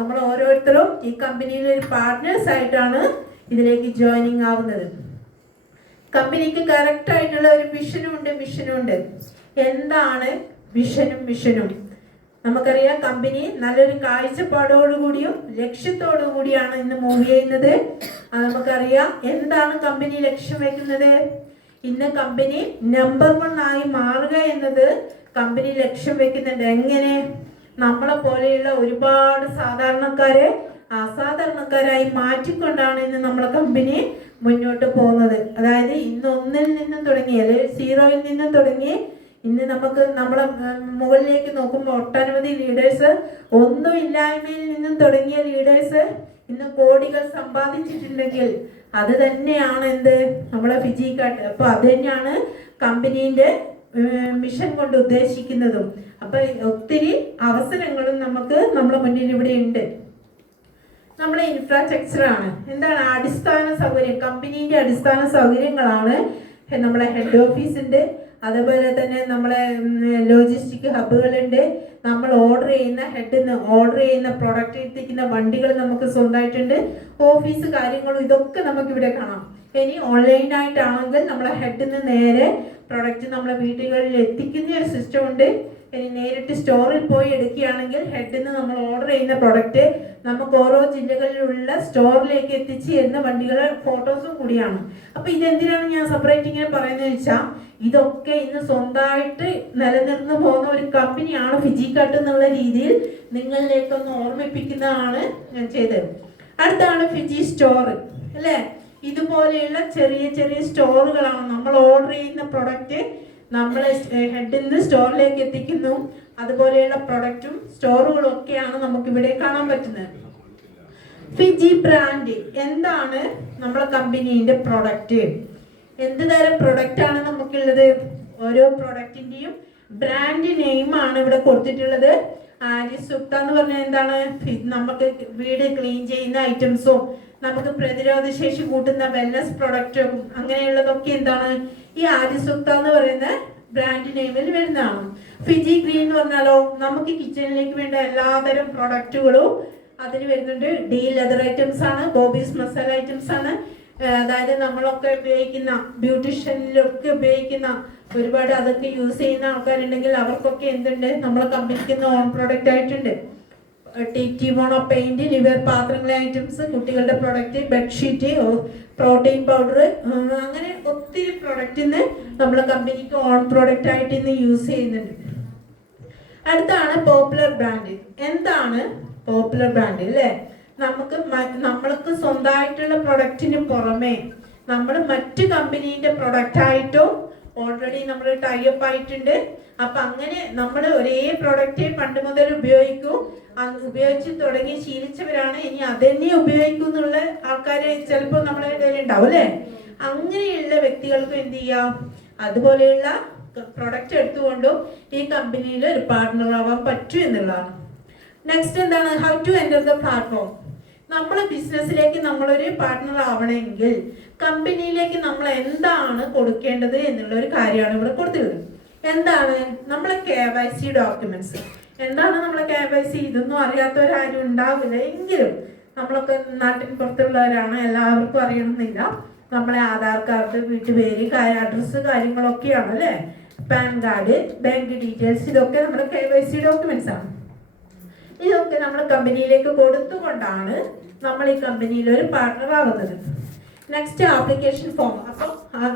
നമ്മൾ ഓരോരുത്തരും ഈ കമ്പനിയിലെ ഒരു പാർട്ട്നേഴ്സ് ആയിട്ടാണ് ഇതിലേക്ക് ജോയിനിങ് ആവുന്നത്. കമ്പനിക്ക് കറക്റ്റ് ആയിട്ടുള്ള ഒരു വിഷനും ഉണ്ട്. എന്താണ് വിഷനും മിഷനും? നമുക്കറിയാം കമ്പനി നല്ലൊരു കാഴ്ചപ്പാടോടുകൂടിയും ലക്ഷ്യത്തോടു കൂടിയാണ് ഇന്ന് മൂവ് ചെയ്യുന്നത്. നമുക്കറിയാം എന്താണ് കമ്പനി ലക്ഷ്യം വെക്കുന്നത്. ഇന്ന് കമ്പനി നമ്പർ 1 ആയി മാറുക എന്നത് കമ്പനി ലക്ഷ്യം വെക്കുന്നുണ്ട്. എങ്ങനെ? നമ്മളെ പോലെയുള്ള ഒരുപാട് സാധാരണക്കാരെ അസാധാരണക്കാരായി മാറ്റിക്കൊണ്ടാണ് ഇന്ന് നമ്മളെ കമ്പനി മുന്നോട്ട് പോകുന്നത്. അതായത് ഇന്ന് 1-ൽ നിന്നും തുടങ്ങി, അല്ലെങ്കിൽ 0-ൽ നിന്നും തുടങ്ങി ഇന്ന് നമുക്ക് നമ്മളെ മുകളിലേക്ക് നോക്കുമ്പോൾ ഒട്ടനവധി ലീഡേഴ്സ്, ഒന്നുമില്ലായ്മയിൽ നിന്നും തുടങ്ങിയ ലീഡേഴ്സ് ഇന്ന് കോടികൾ സമ്പാദിച്ചിട്ടുണ്ടെങ്കിൽ അത് തന്നെയാണ് എന്ത്? നമ്മളെ ഫിജിക്കാട്ട്. അപ്പൊ അത് തന്നെയാണ് കമ്പനീന്റെ മിഷൻ കൊണ്ട് ഉദ്ദേശിക്കുന്നതും. അപ്പൊ ഒത്തിരി അവസരങ്ങളും നമുക്ക് നമ്മുടെ മുന്നിൽ ഇവിടെ ഉണ്ട്. നമ്മുടെ ഇൻഫ്രാസ്ട്രക്ചറാണ്. എന്താണ്? അടിസ്ഥാന സൗകര്യം. കമ്പനീന്റെ അടിസ്ഥാന സൗകര്യങ്ങളാണ് നമ്മളെ ഹെഡ് ഓഫീസിന്റെ, അതുപോലെ തന്നെ നമ്മളെ ലോജിസ്റ്റിക് ഹബ്ബുകളുണ്ട്. നമ്മൾ ഓർഡർ ചെയ്യുന്ന പ്രൊഡക്റ്റ് എത്തിക്കുന്ന വണ്ടികൾ നമുക്ക് സ്വന്തമായിട്ടുണ്ട്. ഓഫീസ് കാര്യങ്ങളും ഇതൊക്കെ നമുക്ക് ഇവിടെ കാണാം. ഇനി ഓൺലൈനായിട്ടാണെങ്കിൽ നമ്മളെ ഹെഡിൽ നിന്ന് നേരെ പ്രൊഡക്റ്റ് നമ്മളെ വീടുകളിൽ എത്തിക്കുന്ന ഒരു സിസ്റ്റം ഉണ്ട്. ഇനി നേരിട്ട് സ്റ്റോറിൽ പോയി എടുക്കുകയാണെങ്കിൽ ഹെഡിൽ നിന്ന് നമ്മൾ ഓർഡർ ചെയ്യുന്ന പ്രൊഡക്റ്റ് നമുക്ക് ഓരോ ജില്ലകളിലുള്ള സ്റ്റോറിലേക്ക് എത്തിച്ചു തരുന്ന വണ്ടികളുടെ ഫോട്ടോസും കൂടിയാണ്. അപ്പൊ ഇതെന്തിനാണ് ഞാൻ സെപ്പറേറ്റ് ഇങ്ങനെ പറയുന്നത് വെച്ചാൽ, ഇതൊക്കെ ഇന്ന് സ്വന്തമായിട്ട് നിലനിർന്നു പോകുന്ന ഒരു കമ്പനിയാണ് ഫിജിക്കാട്ട് എന്നുള്ള രീതിയിൽ നിങ്ങളിലേക്കൊന്ന് ഓർമ്മിപ്പിക്കുന്നതാണ് ഞാൻ ചെയ്തത്. അടുത്താണ് ഫിജി സ്റ്റോർ അല്ലേ? ഇതുപോലെയുള്ള ചെറിയ ചെറിയ സ്റ്റോറുകളാണ്. നമ്മൾ ഓർഡർ ചെയ്യുന്ന പ്രൊഡക്റ്റ് നമ്മളെ ഹെഡിൽ നിന്ന് സ്റ്റോറിലേക്ക് എത്തിക്കുന്നു. അതുപോലെയുള്ള പ്രൊഡക്റ്റും സ്റ്റോറുകളും ഒക്കെയാണ് നമുക്കിവിടെ കാണാൻ പറ്റുന്നത്. ഫിജി ബ്രാൻഡ് എന്താണ്? നമ്മളെ കമ്പനീന്റെ പ്രൊഡക്റ്റ്. എന്ത് തരം പ്രൊഡക്റ്റ് ആണ് നമുക്കുള്ളത്? ഓരോ പ്രൊഡക്റ്റിന്റെയും ബ്രാൻഡ് നെയിമാണ് ഇവിടെ കൊടുത്തിട്ടുള്ളത്. ആര്യസുക്ത എന്ന് പറഞ്ഞാൽ എന്താണ്? നമുക്ക് വീട് ക്ലീൻ ചെയ്യുന്ന ഐറ്റംസും നമുക്ക് പ്രതിരോധ ശേഷി കൂട്ടുന്ന വെൽനസ് പ്രൊഡക്റ്റും അങ്ങനെയുള്ളതൊക്കെ എന്താണ്? ഈ ആര്യസുക്ത എന്ന് പറയുന്ന ബ്രാൻഡ് നെയിമിൽ വരുന്നതാണ്. ഫിജി ഗ്രീൻ എന്ന് പറഞ്ഞാലോ നമുക്ക് കിച്ചണിലേക്ക് വേണ്ട എല്ലാതരം പ്രൊഡക്റ്റുകളും അതിൽ വരുന്നുണ്ട്. ഡി ലെതർ ഐറ്റംസ് ആണ്, ബോബീസ് മസാല ഐറ്റംസ് ആണ്. അതായത് നമ്മളൊക്കെ ഉപയോഗിക്കുന്ന ബ്യൂട്ടീഷ്യനിലൊക്കെ ഉപയോഗിക്കുന്ന ഒരുപാട് അതൊക്കെ യൂസ് ചെയ്യുന്ന ആൾക്കാരുണ്ടെങ്കിൽ അവർക്കൊക്കെ എന്തുണ്ട്? നമ്മളെ കമ്പനിക്ക് ഓൺ പ്രൊഡക്റ്റ് ആയിട്ടുണ്ട്. ടിമോണോ പെയിന്റ്, ലിവർ പാത്രങ്ങളെ ഐറ്റംസ്, കുട്ടികളുടെ പ്രൊഡക്റ്റ്, ബെഡ്ഷീറ്റ്, പ്രോട്ടീൻ പൗഡർ, അങ്ങനെ ഒത്തിരി പ്രൊഡക്റ്റിന് നമ്മളെ കമ്പനിക്ക് ഓൺ പ്രൊഡക്റ്റ് ആയിട്ട് ഇന്ന് യൂസ് ചെയ്യുന്നുണ്ട്. അടുത്താണ് പോപ്പുലർ ബ്രാൻഡ്. എന്താണ് പോപ്പുലർ ബ്രാൻഡ് അല്ലേ? നമ്മൾക്ക് സ്വന്തമായിട്ടുള്ള പ്രൊഡക്റ്റിന് പുറമെ നമ്മൾ മറ്റു കമ്പനീന്റെ പ്രൊഡക്റ്റ് ആയിട്ടോ ഓൾറെഡി നമ്മൾ ടൈപ്പ് ആയിട്ടുണ്ട്. അപ്പൊ അങ്ങനെ നമ്മൾ ഒരേ പ്രൊഡക്റ്റ് പണ്ട് മുതൽ ഉപയോഗിച്ച് തുടങ്ങി ശീലിച്ചവരാണ്. ഇനി അതന്നെ ഉപയോഗിക്കും എന്നുള്ള ആൾക്കാരെ ചിലപ്പോൾ നമ്മളെ ഇടയിൽ ഉണ്ടാവും അല്ലെ? അങ്ങനെയുള്ള വ്യക്തികൾക്ക് എന്ത് ചെയ്യാം? അതുപോലെയുള്ള പ്രൊഡക്റ്റ് എടുത്തുകൊണ്ടും ഈ കമ്പനിയിൽ ഒരു പാർട്ട്ണർ ആവാൻ പറ്റും എന്നുള്ളതാണ്. നെക്സ്റ്റ് എന്താണ്? How to enter the platform. നമ്മളെ ബിസിനസ്സിലേക്ക് നമ്മളൊരു പാർട്ട്ണർ ആവണമെങ്കിൽ കമ്പനിയിലേക്ക് നമ്മൾ എന്താണ് കൊടുക്കേണ്ടത് എന്നുള്ള ഒരു കാര്യമാണ് ഇവിടെ കൊടുത്തിട്ടുള്ളത്. എന്താണ് നമ്മളെ KYC ഡോക്യുമെന്റ്സ്? എന്താണ് നമ്മളെ KYC? ഇതൊന്നും അറിയാത്തവരാരും ഉണ്ടാവില്ല. എങ്കിലും നമ്മളൊക്കെ നാട്ടിൻ പുറത്തുള്ളവരാണ്, എല്ലാവർക്കും അറിയണമെന്നില്ല. നമ്മളെ ആധാർ കാർഡ്, വീട്ടുപേര്, അഡ്രസ്സ് കാര്യങ്ങളൊക്കെയാണ് അല്ലേ? പാൻ കാർഡ്, ബാങ്ക് ഡീറ്റെയിൽസ്, ഇതൊക്കെ നമ്മുടെ KYC ഡോക്യുമെന്റ്സ് ആണ്. ഇതൊക്കെ നമ്മൾ കമ്പനിയിലേക്ക് കൊടുത്തുകൊണ്ടാണ് നമ്മൾ ഈ കമ്പനിയിൽ ഒരു പാർട്ട്ണർ ആവുന്നത്. Next application form. അപ്പം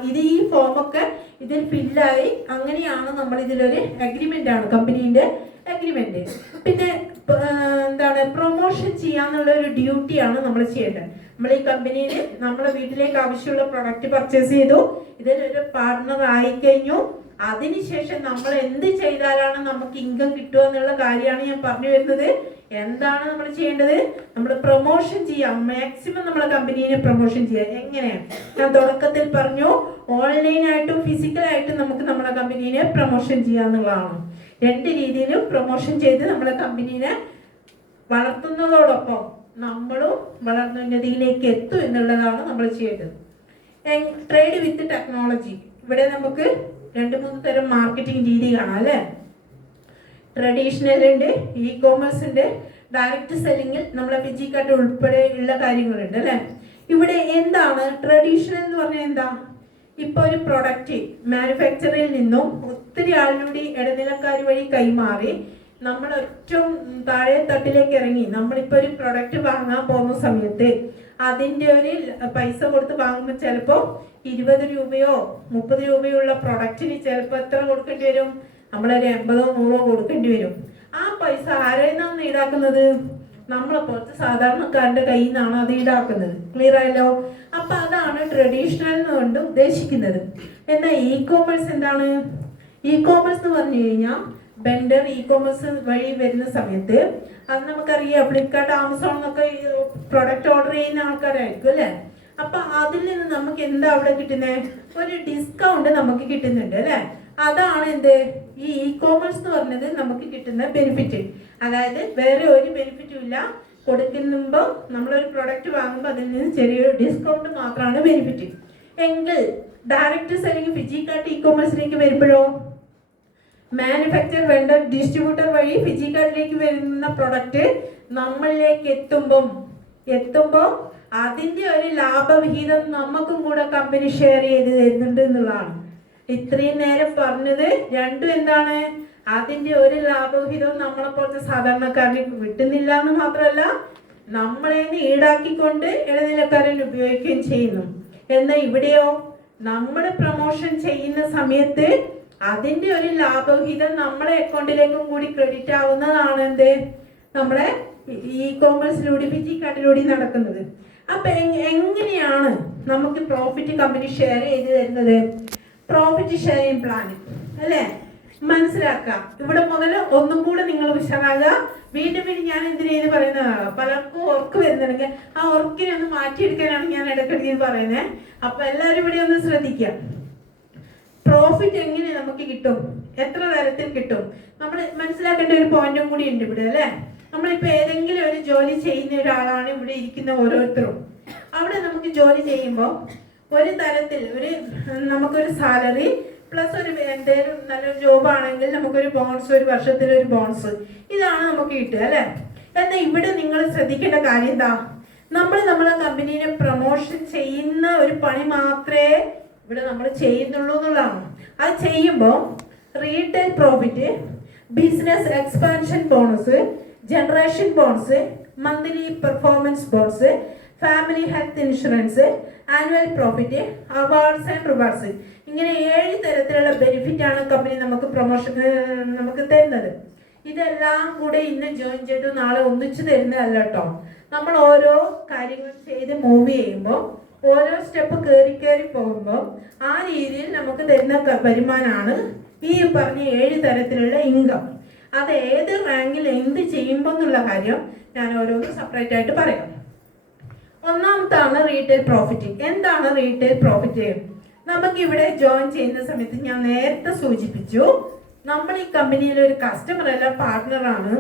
ഇത് ഈ ഫോമൊക്കെ ഇതിൽ ഫില്ലായി അങ്ങനെയാണ് നമ്മൾ ഇതിലൊരു അഗ്രിമെന്റ് ആണ് കമ്പനീൻ്റെ അഗ്രിമെന്റ്. പിന്നെ എന്താണ് പ്രൊമോഷൻ ചെയ്യാന്നുള്ള ഒരു ഡ്യൂട്ടിയാണ് നമ്മൾ ചെയ്യേണ്ടത്. നമ്മൾ ഈ കമ്പനിയിൽ നമ്മളെ വീട്ടിലേക്ക് ആവശ്യമുള്ള പ്രൊഡക്റ്റ് പർച്ചേസ് ചെയ്തു, ഇതിലൊരു പാർട്ട്ണർ ആയിക്കഴിഞ്ഞു, അതിനുശേഷം നമ്മൾ എന്ത് ചെയ്താലാണ് നമുക്ക് ഇൻകം കിട്ടുക എന്നുള്ള കാര്യമാണ് ഞാൻ പറഞ്ഞു വരുന്നത്. എന്താണ് നമ്മൾ ചെയ്യേണ്ടത്? നമ്മൾ പ്രൊമോഷൻ ചെയ്യാം, മാക്സിമം നമ്മളെ കമ്പനീനെ പ്രൊമോഷൻ ചെയ്യാം. എങ്ങനെയാണ്? ഞാൻ തുടക്കത്തിൽ പറഞ്ഞു, ഓൺലൈനായിട്ടും ഫിസിക്കലായിട്ടും നമുക്ക് നമ്മളെ കമ്പനീനെ പ്രൊമോഷൻ ചെയ്യാന്നുള്ളതാണ്. രണ്ട് രീതിയിലും പ്രൊമോഷൻ ചെയ്ത് നമ്മളെ കമ്പനീനെ വളർത്തുന്നതോടൊപ്പം നമ്മളും വളർന്നുന്നതിയിലേക്ക് എത്തും എന്നുള്ളതാണ് നമ്മൾ ചെയ്യേണ്ടത്. Trade with technology. ഇവിടെ നമുക്ക് 2-3 തരം മാർക്കറ്റിംഗ് രീതി കാണാം അല്ലേ? ട്രഡീഷണൽ ഉണ്ട്, ഇ കോമേഴ്സ് ഉണ്ട്, ഡയറക്റ്റ് സെല്ലിങ്ങിൽ നമ്മളെ ഫിജിക്കാട്ട് ഉൾപ്പെടെ ഉള്ള കാര്യങ്ങളുണ്ട് അല്ലേ? ഇവിടെ എന്താണ് ട്രഡീഷണൽ എന്ന് പറഞ്ഞാൽ? എന്താ? ഇപ്പോൾ ഒരു പ്രൊഡക്റ്റ് മാനുഫാക്ചറിൽ നിന്നും ഒത്തിരി ആളിലൂടെ ഇടനിലക്കാർ വഴി കൈമാറി നമ്മൾ ഏറ്റവും താഴെ തട്ടിലേക്ക് ഇറങ്ങി നമ്മളിപ്പോൾ ഒരു പ്രൊഡക്റ്റ് വാങ്ങാൻ പോകുന്ന സമയത്ത് അതിൻ്റെ ഒരു പൈസ കൊടുത്ത് വാങ്ങുമ്പോൾ ചിലപ്പോൾ 20 രൂപയോ 30 രൂപയോ ഉള്ള പ്രൊഡക്റ്റിന് ചിലപ്പോൾ എത്ര കൊടുക്കേണ്ടി വരും? നമ്മളൊരു 80-100 കൊടുക്കേണ്ടി വരും. ആ പൈസ ആരിൽ നിന്നാണ് ഈടാക്കുന്നത്? നമ്മളെ പോലത്തെ സാധാരണക്കാരൻ്റെ കയ്യിൽ നിന്നാണ് അത് ഈടാക്കുന്നത്. ക്ലിയർ ആയല്ലോ? അപ്പം അതാണ് ട്രഡീഷണൽ എന്നുകൊണ്ട് ഉദ്ദേശിക്കുന്നത്. എന്നാൽ ഇ കോമേഴ്സ് എന്താണ്? ഇ കോമേഴ്സ് എന്ന് പറഞ്ഞു കഴിഞ്ഞാൽ വെണ്ടർ ഇ കോമേഴ്സ് വഴി വരുന്ന സമയത്ത് അത് നമുക്കറിയാം, ഫ്ലിപ്കാർട്ട്, ആമസോൺ എന്നൊക്കെ പ്രൊഡക്റ്റ് ഓർഡർ ചെയ്യുന്ന ആൾക്കാരായിരിക്കും അല്ലേ? അപ്പം അതിൽ നിന്ന് നമുക്ക് എന്താ അവിടെ കിട്ടുന്നത്? ഒരു ഡിസ്കൗണ്ട് നമുക്ക് കിട്ടുന്നുണ്ട് അല്ലേ? അതാണ് എന്ത് ഈ ഇ കോമേഴ്സ് എന്ന് പറഞ്ഞത് നമുക്ക് കിട്ടുന്ന ബെനിഫിറ്റ്. അതായത് വേറെ ഒരു ബെനിഫിറ്റും ഇല്ല. കൊടുക്കുമ്പോൾ നമ്മളൊരു പ്രൊഡക്റ്റ് വാങ്ങുമ്പോൾ അതിൽ നിന്ന് ചെറിയൊരു ഡിസ്കൗണ്ട് മാത്രമാണ് ബെനിഫിറ്റ്. എങ്കിൽ ഡയറക്റ്റ് സെല്ലിംഗ് ഫിജിക്കാർട്ട് ഇ കോമേഴ്സിലേക്ക് വരുമ്പോഴോ മാനുഫാക്ചർ വെണ്ടർ ഡിസ്ട്രിബ്യൂട്ടർ വഴി ഫിജിക്കാർട്ടിലേക്ക് വരുന്ന പ്രൊഡക്റ്റ് നമ്മളിലേക്ക് എത്തുമ്പോൾ അതിൻ്റെ ഒരു ലാഭവിഹിതം നമുക്കും കൂടെ കമ്പനി ഷെയർ ചെയ്ത് തരുന്നുണ്ട് എന്നുള്ളതാണ്. ഇത്രയും നേരം പറഞ്ഞത് രണ്ടും എന്താണ്? അതിൻ്റെ ഒരു ലാഭവിഹിതവും നമ്മളെപ്പോലത്തെ സാധാരണക്കാരനെ കിട്ടുന്നില്ല എന്ന് മാത്രമല്ല നമ്മളെ ഈടാക്കിക്കൊണ്ട് ഇടനിലക്കാരൻ ഉപയോഗിക്കുകയും ചെയ്യുന്നു. എന്നാൽ ഇവിടെയോ നമ്മുടെ പ്രൊമോഷൻ ചെയ്യുന്ന സമയത്ത് അതിൻ്റെ ഒരു ലാഭവിഹിതം നമ്മളെ അക്കൗണ്ടിലേക്കും കൂടി ക്രെഡിറ്റ് ആവുന്നതാണ് എന്ത് നമ്മളെ ഇ കോമേഴ്സിലൂടെ ഫിജിക്കാർട്ടിലൂടെ നടക്കുന്നത്. അപ്പം എങ്ങനെയാണ് നമുക്ക് പ്രോഫിറ്റ് കമ്പനി ഷെയർ ചെയ്ത് തരുന്നത്? പ്രോഫിറ്റ് ഷെയറിംഗ് പ്ലാൻ അല്ലേ? മനസ്സിലാക്കാം. ഇവിടെ മുതൽ ഒന്നും കൂടെ നിങ്ങൾ ഉഷാറാകുക. വീണ്ടും ഞാൻ എന്തിനേത് പറയുന്നതാണ്. പലർക്കും ഉറക്ക് വരുന്നുണ്ടെങ്കിൽ ആ ഉറക്കിനെ ഒന്ന് മാറ്റിയെടുക്കാനാണ് ഞാൻ ഇടയ്ക്കിടയ്ക്ക് പറയുന്നത്. അപ്പം എല്ലാവരും ഇവിടെ ഒന്ന് ശ്രദ്ധിക്കാം. പ്രോഫിറ്റ് എങ്ങനെ നമുക്ക് കിട്ടും? എത്ര തരത്തിൽ കിട്ടും? നമ്മൾ മനസ്സിലാക്കേണ്ട ഒരു പോയിന്റും കൂടി ഉണ്ട് ഇവിടെ അല്ലേ? നമ്മളിപ്പോൾ ഏതെങ്കിലും ഒരു ജോലി ചെയ്യുന്ന ഒരാളാണ് ഇവിടെ ഇരിക്കുന്ന ഓരോരുത്തരും. അവിടെ നമുക്ക് ജോലി ചെയ്യുമ്പോൾ ഒരു തരത്തിൽ നമുക്കൊരു സാലറി പ്ലസ് ഒരു എന്തെങ്കിലും നല്ലൊരു ജോബാണെങ്കിൽ നമുക്കൊരു ബോണസ്, ഒരു വർഷത്തിലൊരു ബോണസ്, ഇതാണ് നമുക്ക് കിട്ടുക അല്ലേ? എന്നാൽ ഇവിടെ നിങ്ങൾ ശ്രദ്ധിക്കേണ്ട കാര്യം എന്താ? നമ്മളെ കമ്പനീനെ പ്രൊമോഷൻ ചെയ്യുന്ന ഒരു പണി മാത്രമേ ഇവിടെ നമ്മൾ ചെയ്യുന്നുള്ളൂ എന്നുള്ളതാണ്. അത് ചെയ്യുമ്പോൾ retail profit, business expansion bonus, generation bonus, monthly performance bonus, family health insurance, annual profit, awards and rewards, ഇങ്ങനെ 7 തരത്തിലുള്ള ബെനിഫിറ്റാണ് കമ്പനി നമുക്ക് നമുക്ക് തരുന്നത്. ഇതെല്ലാം കൂടെ ഇന്ന് ജോയിൻ ചെയ്ത് നാളെ ഒന്നിച്ചു തരുന്നതല്ല കേട്ടോ. നമ്മൾ ഓരോ കാര്യങ്ങൾ ചെയ്ത് മൂവ് ചെയ്യുമ്പോൾ ഓരോ സ്റ്റെപ്പ് കയറി പോകുമ്പോൾ ആ രീതിയിൽ നമുക്ക് തരുന്ന വരുമാനമാണ് ഈ പറഞ്ഞ 7 തരത്തിലുള്ള ഇൻകം. അത് ഏത് റാങ്കിൽ എന്ത് ചെയ്യുമ്പോൾ എന്നുള്ള കാര്യം ഞാൻ ഓരോന്നും സെപ്പറേറ്റ് ആയിട്ട് പറയാം. ഒന്നാമത്താണ് റീറ്റെയിൽ പ്രോഫിറ്റ്. എന്താണ് റീറ്റെയിൽ പ്രോഫിറ്റ്? നമുക്കിവിടെ ജോയിൻ ചെയ്യുന്ന സമയത്ത് ഞാൻ നേരത്തെ സൂചിപ്പിച്ചു, നമ്മൾ ഈ കമ്പനിയിൽ ഒരു കസ്റ്റമർ അല്ല പാർട്ട്ണറാണ്.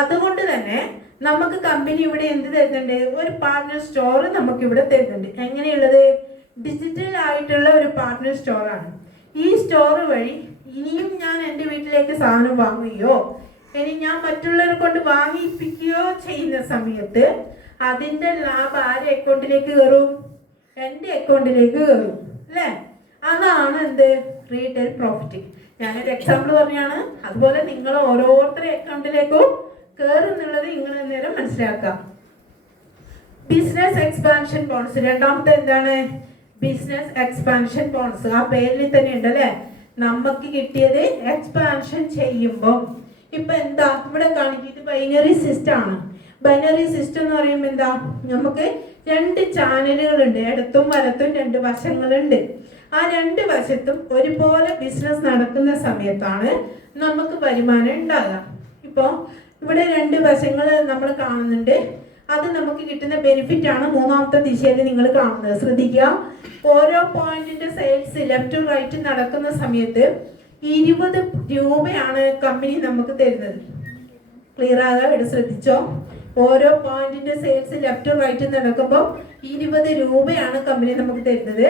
അതുകൊണ്ട് തന്നെ നമുക്ക് കമ്പനി ഇവിടെ എന്ത് തരുന്നുണ്ട്? ഒരു പാർട്ട്ണർ സ്റ്റോർ നമുക്കിവിടെ തരുന്നുണ്ട്. എങ്ങനെയുള്ളത്? ഡിജിറ്റൽ ആയിട്ടുള്ള ഒരു പാർട്ട്ണർ സ്റ്റോറാണ്. ഈ സ്റ്റോർ വഴി ഇനിയും ഞാൻ എൻ്റെ വീട്ടിലേക്ക് സാധനം വാങ്ങുകയോ ഇനി ഞാൻ മറ്റുള്ളവരെ കൊണ്ട് വാങ്ങിപ്പിക്കുകയോ ചെയ്യുന്ന സമയത്ത് അതിൻ്റെ ലാഭം ആരുടെ അക്കൗണ്ടിലേക്ക് കയറും? എൻ്റെ അക്കൗണ്ടിലേക്ക് കയറും അല്ലേ? അതാണ് എന്ത്? Retail profit. ഞാനൊരു എക്സാമ്പിൾ പറഞ്ഞാണ്. അതുപോലെ നിങ്ങൾ ഓരോരുത്തരുടെ അക്കൗണ്ടിലേക്കും കയറുന്നുള്ളത് നിങ്ങൾ നേരം മനസ്സിലാക്കാം. Business expansion bonus. രണ്ടാമത്തെ എന്താണ്? Business expansion bonus. ആ പേരിൽ തന്നെ ഉണ്ട് അല്ലേ? നമുക്ക് കിട്ടിയത് എക്സ്പാൻഷൻ ചെയ്യുമ്പോൾ ഇപ്പൊ എന്താ ഇവിടെ കാണിക്കുന്നത്? ബൈനറി സിസ്റ്റം ആണ്. ബൈനറി സിസ്റ്റം എന്ന് പറയുമ്പോൾ എന്താ? നമുക്ക് രണ്ട് ചാനലുകളുണ്ട്, ഇടത്തും വലത്തും രണ്ട് വശങ്ങളുണ്ട്. ആ രണ്ട് വശത്തും ഒരുപോലെ ബിസിനസ് നടക്കുന്ന സമയത്താണ് നമുക്ക് വരുമാനം ഉണ്ടാകുക. ഇപ്പോൾ ഇവിടെ രണ്ട് വശങ്ങൾ നമ്മൾ കാണുന്നുണ്ട്. അത് നമുക്ക് കിട്ടുന്ന ബെനിഫിറ്റ് ആണ് മൂന്നാമത്തെ ദിശയിൽ നിങ്ങൾ കാണുന്നത്. ശ്രദ്ധിക്കുക, ഓരോ പോയിന്റിന്റെ സെയിൽസ് ലെഫ്റ്റും റൈറ്റും നടക്കുന്ന സമയത്ത് 20 രൂപയാണ് കമ്പനി നമുക്ക് തരുന്നത്. ക്ലിയർ ആകാൻ ഇവിടെ ശ്രദ്ധിച്ചോ. ഓരോ പോയിന്റിന്റെ സെയിൽസ് ലെഫ്റ്റും റൈറ്റും നടക്കുമ്പോൾ 20 രൂപയാണ് കമ്പനി നമുക്ക് തരുന്നത്.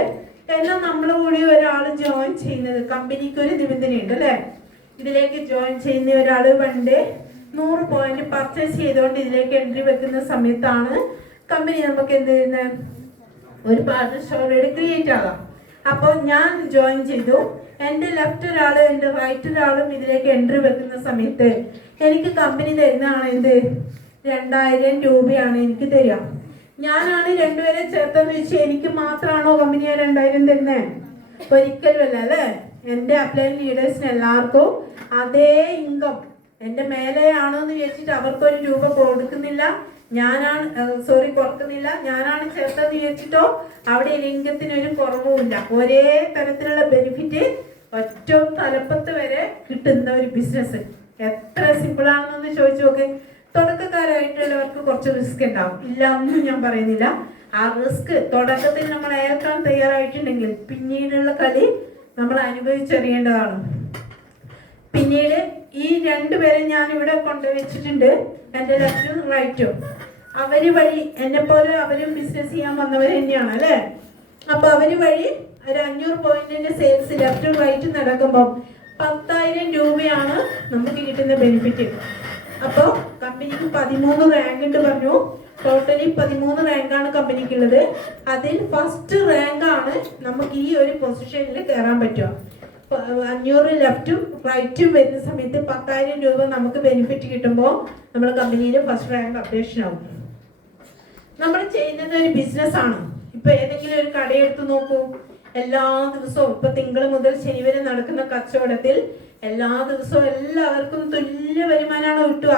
എന്നാൽ നമ്മൾ കൂടി ഒരാൾ ജോയിൻ ചെയ്യുന്നത്, കമ്പനിക്ക് ഒരു നിബന്ധനയുണ്ട് അല്ലേ? ഇതിലേക്ക് ജോയിൻ ചെയ്യുന്ന ഒരാൾ പണ്ട് 100 പോയിന്റ് പർച്ചേസ് ചെയ്തുകൊണ്ട് ഇതിലേക്ക് എൻട്രി വെക്കുന്ന സമയത്താണ് കമ്പനി നമുക്ക് എന്ത് ചെയ്യുന്നത്? ഒരു പാർട്ണർഷിപ്പ് ക്രിയേറ്റ് ആകാം. അപ്പോൾ ഞാൻ ജോയിൻ ചെയ്തു, എൻ്റെ ലെഫ്റ്റ് ഒരാൾ എൻ്റെ റൈറ്റ് ഒരാളും ഇതിലേക്ക് എൻട്രി വെക്കുന്ന സമയത്ത് എനിക്ക് കമ്പനി തരുന്നതാണ് എന്ത്? 2000 രൂപയാണ് എനിക്ക് തരിക. ഞാനാണ് രണ്ടുപേരെ ചേർത്തെന്ന് വെച്ച് എനിക്ക് മാത്രമാണോ കമ്പനി 2000 തരുന്നത്? ഒരിക്കലുമല്ല അല്ലേ? എൻ്റെ അപ്ലൈൻ ലീഡേഴ്സിന് എല്ലാവർക്കും അതേ ഇൻകം എൻ്റെ മേലെയാണോ എന്ന് വിചാരിച്ചിട്ട് അവർക്കൊരു രൂപ കൊടുക്കുന്നില്ല. ഞാനാണ് കൊടുക്കുന്നില്ല. ഞാനാണ് ചേർത്തെന്ന് വിചാരിച്ചിട്ടോ അവിടെ ലിംഗത്തിനൊരു കുറവുമില്ല. ഒരേ തരത്തിലുള്ള ബെനിഫിറ്റ് ഏറ്റവും തലപ്പത്ത് വരെ കിട്ടുന്ന ഒരു ബിസിനസ്. എത്ര സിമ്പിൾ ആണെന്നൊന്ന് ചോദിച്ചു നോക്ക്. തുടക്കക്കാരായിട്ടുള്ളവർക്ക് കുറച്ച് റിസ്ക് ഉണ്ടാവും, ഇല്ല ഒന്നും ഞാൻ പറയുന്നില്ല. ആ റിസ്ക് തുടക്കത്തിൽ നമ്മൾ ഏൽക്കാൻ തയ്യാറായിട്ടുണ്ടെങ്കിൽ പിന്നീടുള്ള കളി നമ്മൾ അനുഭവിച്ചറിയേണ്ടതാണ്. പിന്നീട് ഈ രണ്ടുപേരെ ഞാൻ ഇവിടെ കൊണ്ടുവച്ചിട്ടുണ്ട്, എൻ്റെ ലെഫ്റ്റും റൈറ്റും. അവര് വഴി എന്നെ പോലെ അവരും ബിസിനസ് ചെയ്യാൻ വന്നവർ തന്നെയാണ് അല്ലേ? അപ്പൊ അവര് വഴി ഒരു 500 പോയിന്റിന്റെ സെയിൽസ് ലെഫ്റ്റും റൈറ്റും നടക്കുമ്പോൾ 10,000 രൂപയാണ് നമുക്ക് കിട്ടുന്ന ബെനിഫിറ്റ്. അപ്പോൾ കമ്പനിക്ക് 13 റാങ്ക് ഉണ്ട് പറഞ്ഞു. ടോട്ടലി 13 റാങ്കാണ് കമ്പനിക്കുള്ളത്. അതിൽ ഫസ്റ്റ് റാങ്കാണ് നമുക്ക് ഈ ഒരു പൊസിഷനിൽ കയറാൻ പറ്റുക. 500 ലെഫ്റ്റും റൈറ്റും വരുന്ന സമയത്ത് 10,000 രൂപ നമുക്ക് ബെനിഫിറ്റ് കിട്ടുമ്പോൾ നമ്മൾ കമ്പനിയിൽ ഫസ്റ്റ് റാങ്ക് അപ്ഡേഷൻ ആവും. നമ്മൾ ചെയ്യുന്നത് ഒരു ബിസിനസ് ആണ്. ഇപ്പൊ ഏതെങ്കിലും ഒരു കടയെടുത്ത് നോക്കൂ, എല്ലാ ദിവസവും ഇപ്പൊ തിങ്കൾ മുതൽ ശനി വരെ നടക്കുന്ന കച്ചവടത്തിൽ എല്ലാ ദിവസവും എല്ലാവർക്കും തുല്യ വരുമാനമാണ് കിട്ടുക.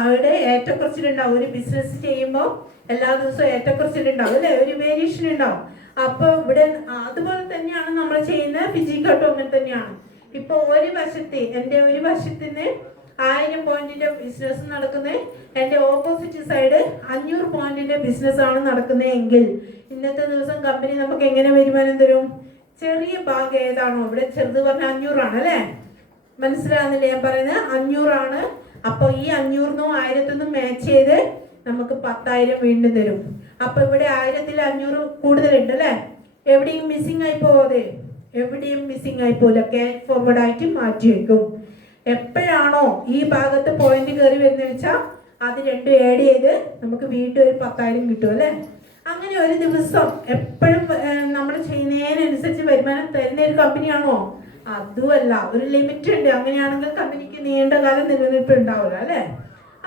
അവിടെ ഏറ്റക്കുറച്ചിലുണ്ടാവും. ഒരു ബിസിനസ് ചെയ്യുമ്പോൾ എല്ലാ ദിവസവും ഏറ്റക്കുറച്ചിലുണ്ടാവും അല്ലെ? ഒരു വേരിയേഷൻ ഉണ്ടാവും. അപ്പൊ ഇവിടെ അതുപോലെ തന്നെയാണ് നമ്മൾ ചെയ്യുന്ന ഫിജിക്കട്ടോ അങ്ങനെ തന്നെയാണ്. ഇപ്പൊ ഒരു വശത്ത് എൻ്റെ ഒരു വശത്തിന് 1000 പോയിന്റിന്റെ ബിസിനസ് നടക്കുന്നത്, എൻ്റെ ഓപ്പോസിറ്റ് സൈഡ് 500 പോയിന്റിന്റെ ബിസിനസ് ആണ് നടക്കുന്നത് എങ്കിൽ ഇന്നത്തെ ദിവസം കമ്പനി നമുക്ക് എങ്ങനെ വരുമാനം തരും? ചെറിയ ഭാഗം ഏതാണോ ഇവിടെ ചെറുത് പറഞ്ഞ 500 ആണ് അല്ലേ? മനസ്സിലാകുന്നില്ല ഞാൻ പറയുന്നത്? 500 ആണ്. അപ്പൊ ഈ 500നും 1000നും മാച്ച് ചെയ്ത് നമുക്ക് 10,000 വീണ്ടും തരും. അപ്പൊ ഇവിടെ 1000ൽ 500 കൂടുതലുണ്ട് അല്ലേ? എവിടെയും മിസ്സിംഗ് ആയി പോവാതെ, എവിടെയും മിസ്സിംഗ് ആയി പോവില്ല. ക്യാരി ഫോർവേഡ് ആയിട്ട് മാറ്റി വെക്കും. എപ്പോഴാണോ ഈ ഭാഗത്ത് പോയിന്റ് കയറി വരുന്ന വെച്ചാൽ അത് രണ്ടും ആഡ് ചെയ്ത് നമുക്ക് വീണ്ടും ഒരു 10,000 കിട്ടും അല്ലേ? അങ്ങനെ ഒരു ദിവസം എപ്പോഴും നമ്മൾ ചെയ്യുന്നതിനനുസരിച്ച് വരുമാനം തരുന്ന ഒരു കമ്പനിയാണോ? അതുമല്ല, ഒരു ലിമിറ്റ് ഉണ്ട്. അങ്ങനെയാണെങ്കിൽ കമ്പനിക്ക് നീണ്ട കാലം നിലനിൽപ്പ് ഉണ്ടാവില്ല അല്ലേ?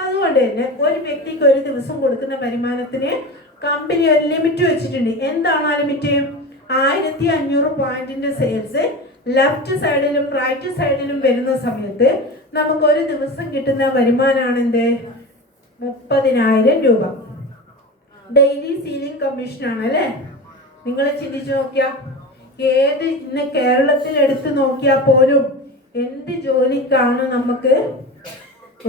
അതുകൊണ്ട് തന്നെ ഒരു വ്യക്തിക്ക് ഒരു ദിവസം കൊടുക്കുന്ന വരുമാനത്തിന് കമ്പനി ഒരു ലിമിറ്റ് വെച്ചിട്ടുണ്ട്. എന്താണ് ആ ലിമിറ്റ്? 1500 പോയിന്റിന്റെ സെയിൽസ് ലെഫ്റ്റ് സൈഡിലും റൈറ്റ് സൈഡിലും വരുന്ന സമയത്ത് നമുക്ക് ഒരു ദിവസം കിട്ടുന്ന വരുമാനമാണ് എന്ത്? 30,000 രൂപ. ഡെയിലി സീലിംഗ് കമ്മീഷൻ ആണ് അല്ലേ? നിങ്ങൾ ചിന്തിച്ചു നോക്കിയാ, ഏത് ഇന്ന് കേരളത്തിൽ എടുത്ത് നോക്കിയാൽ പോലും എന്ത് ജോലിക്കാണ് നമുക്ക്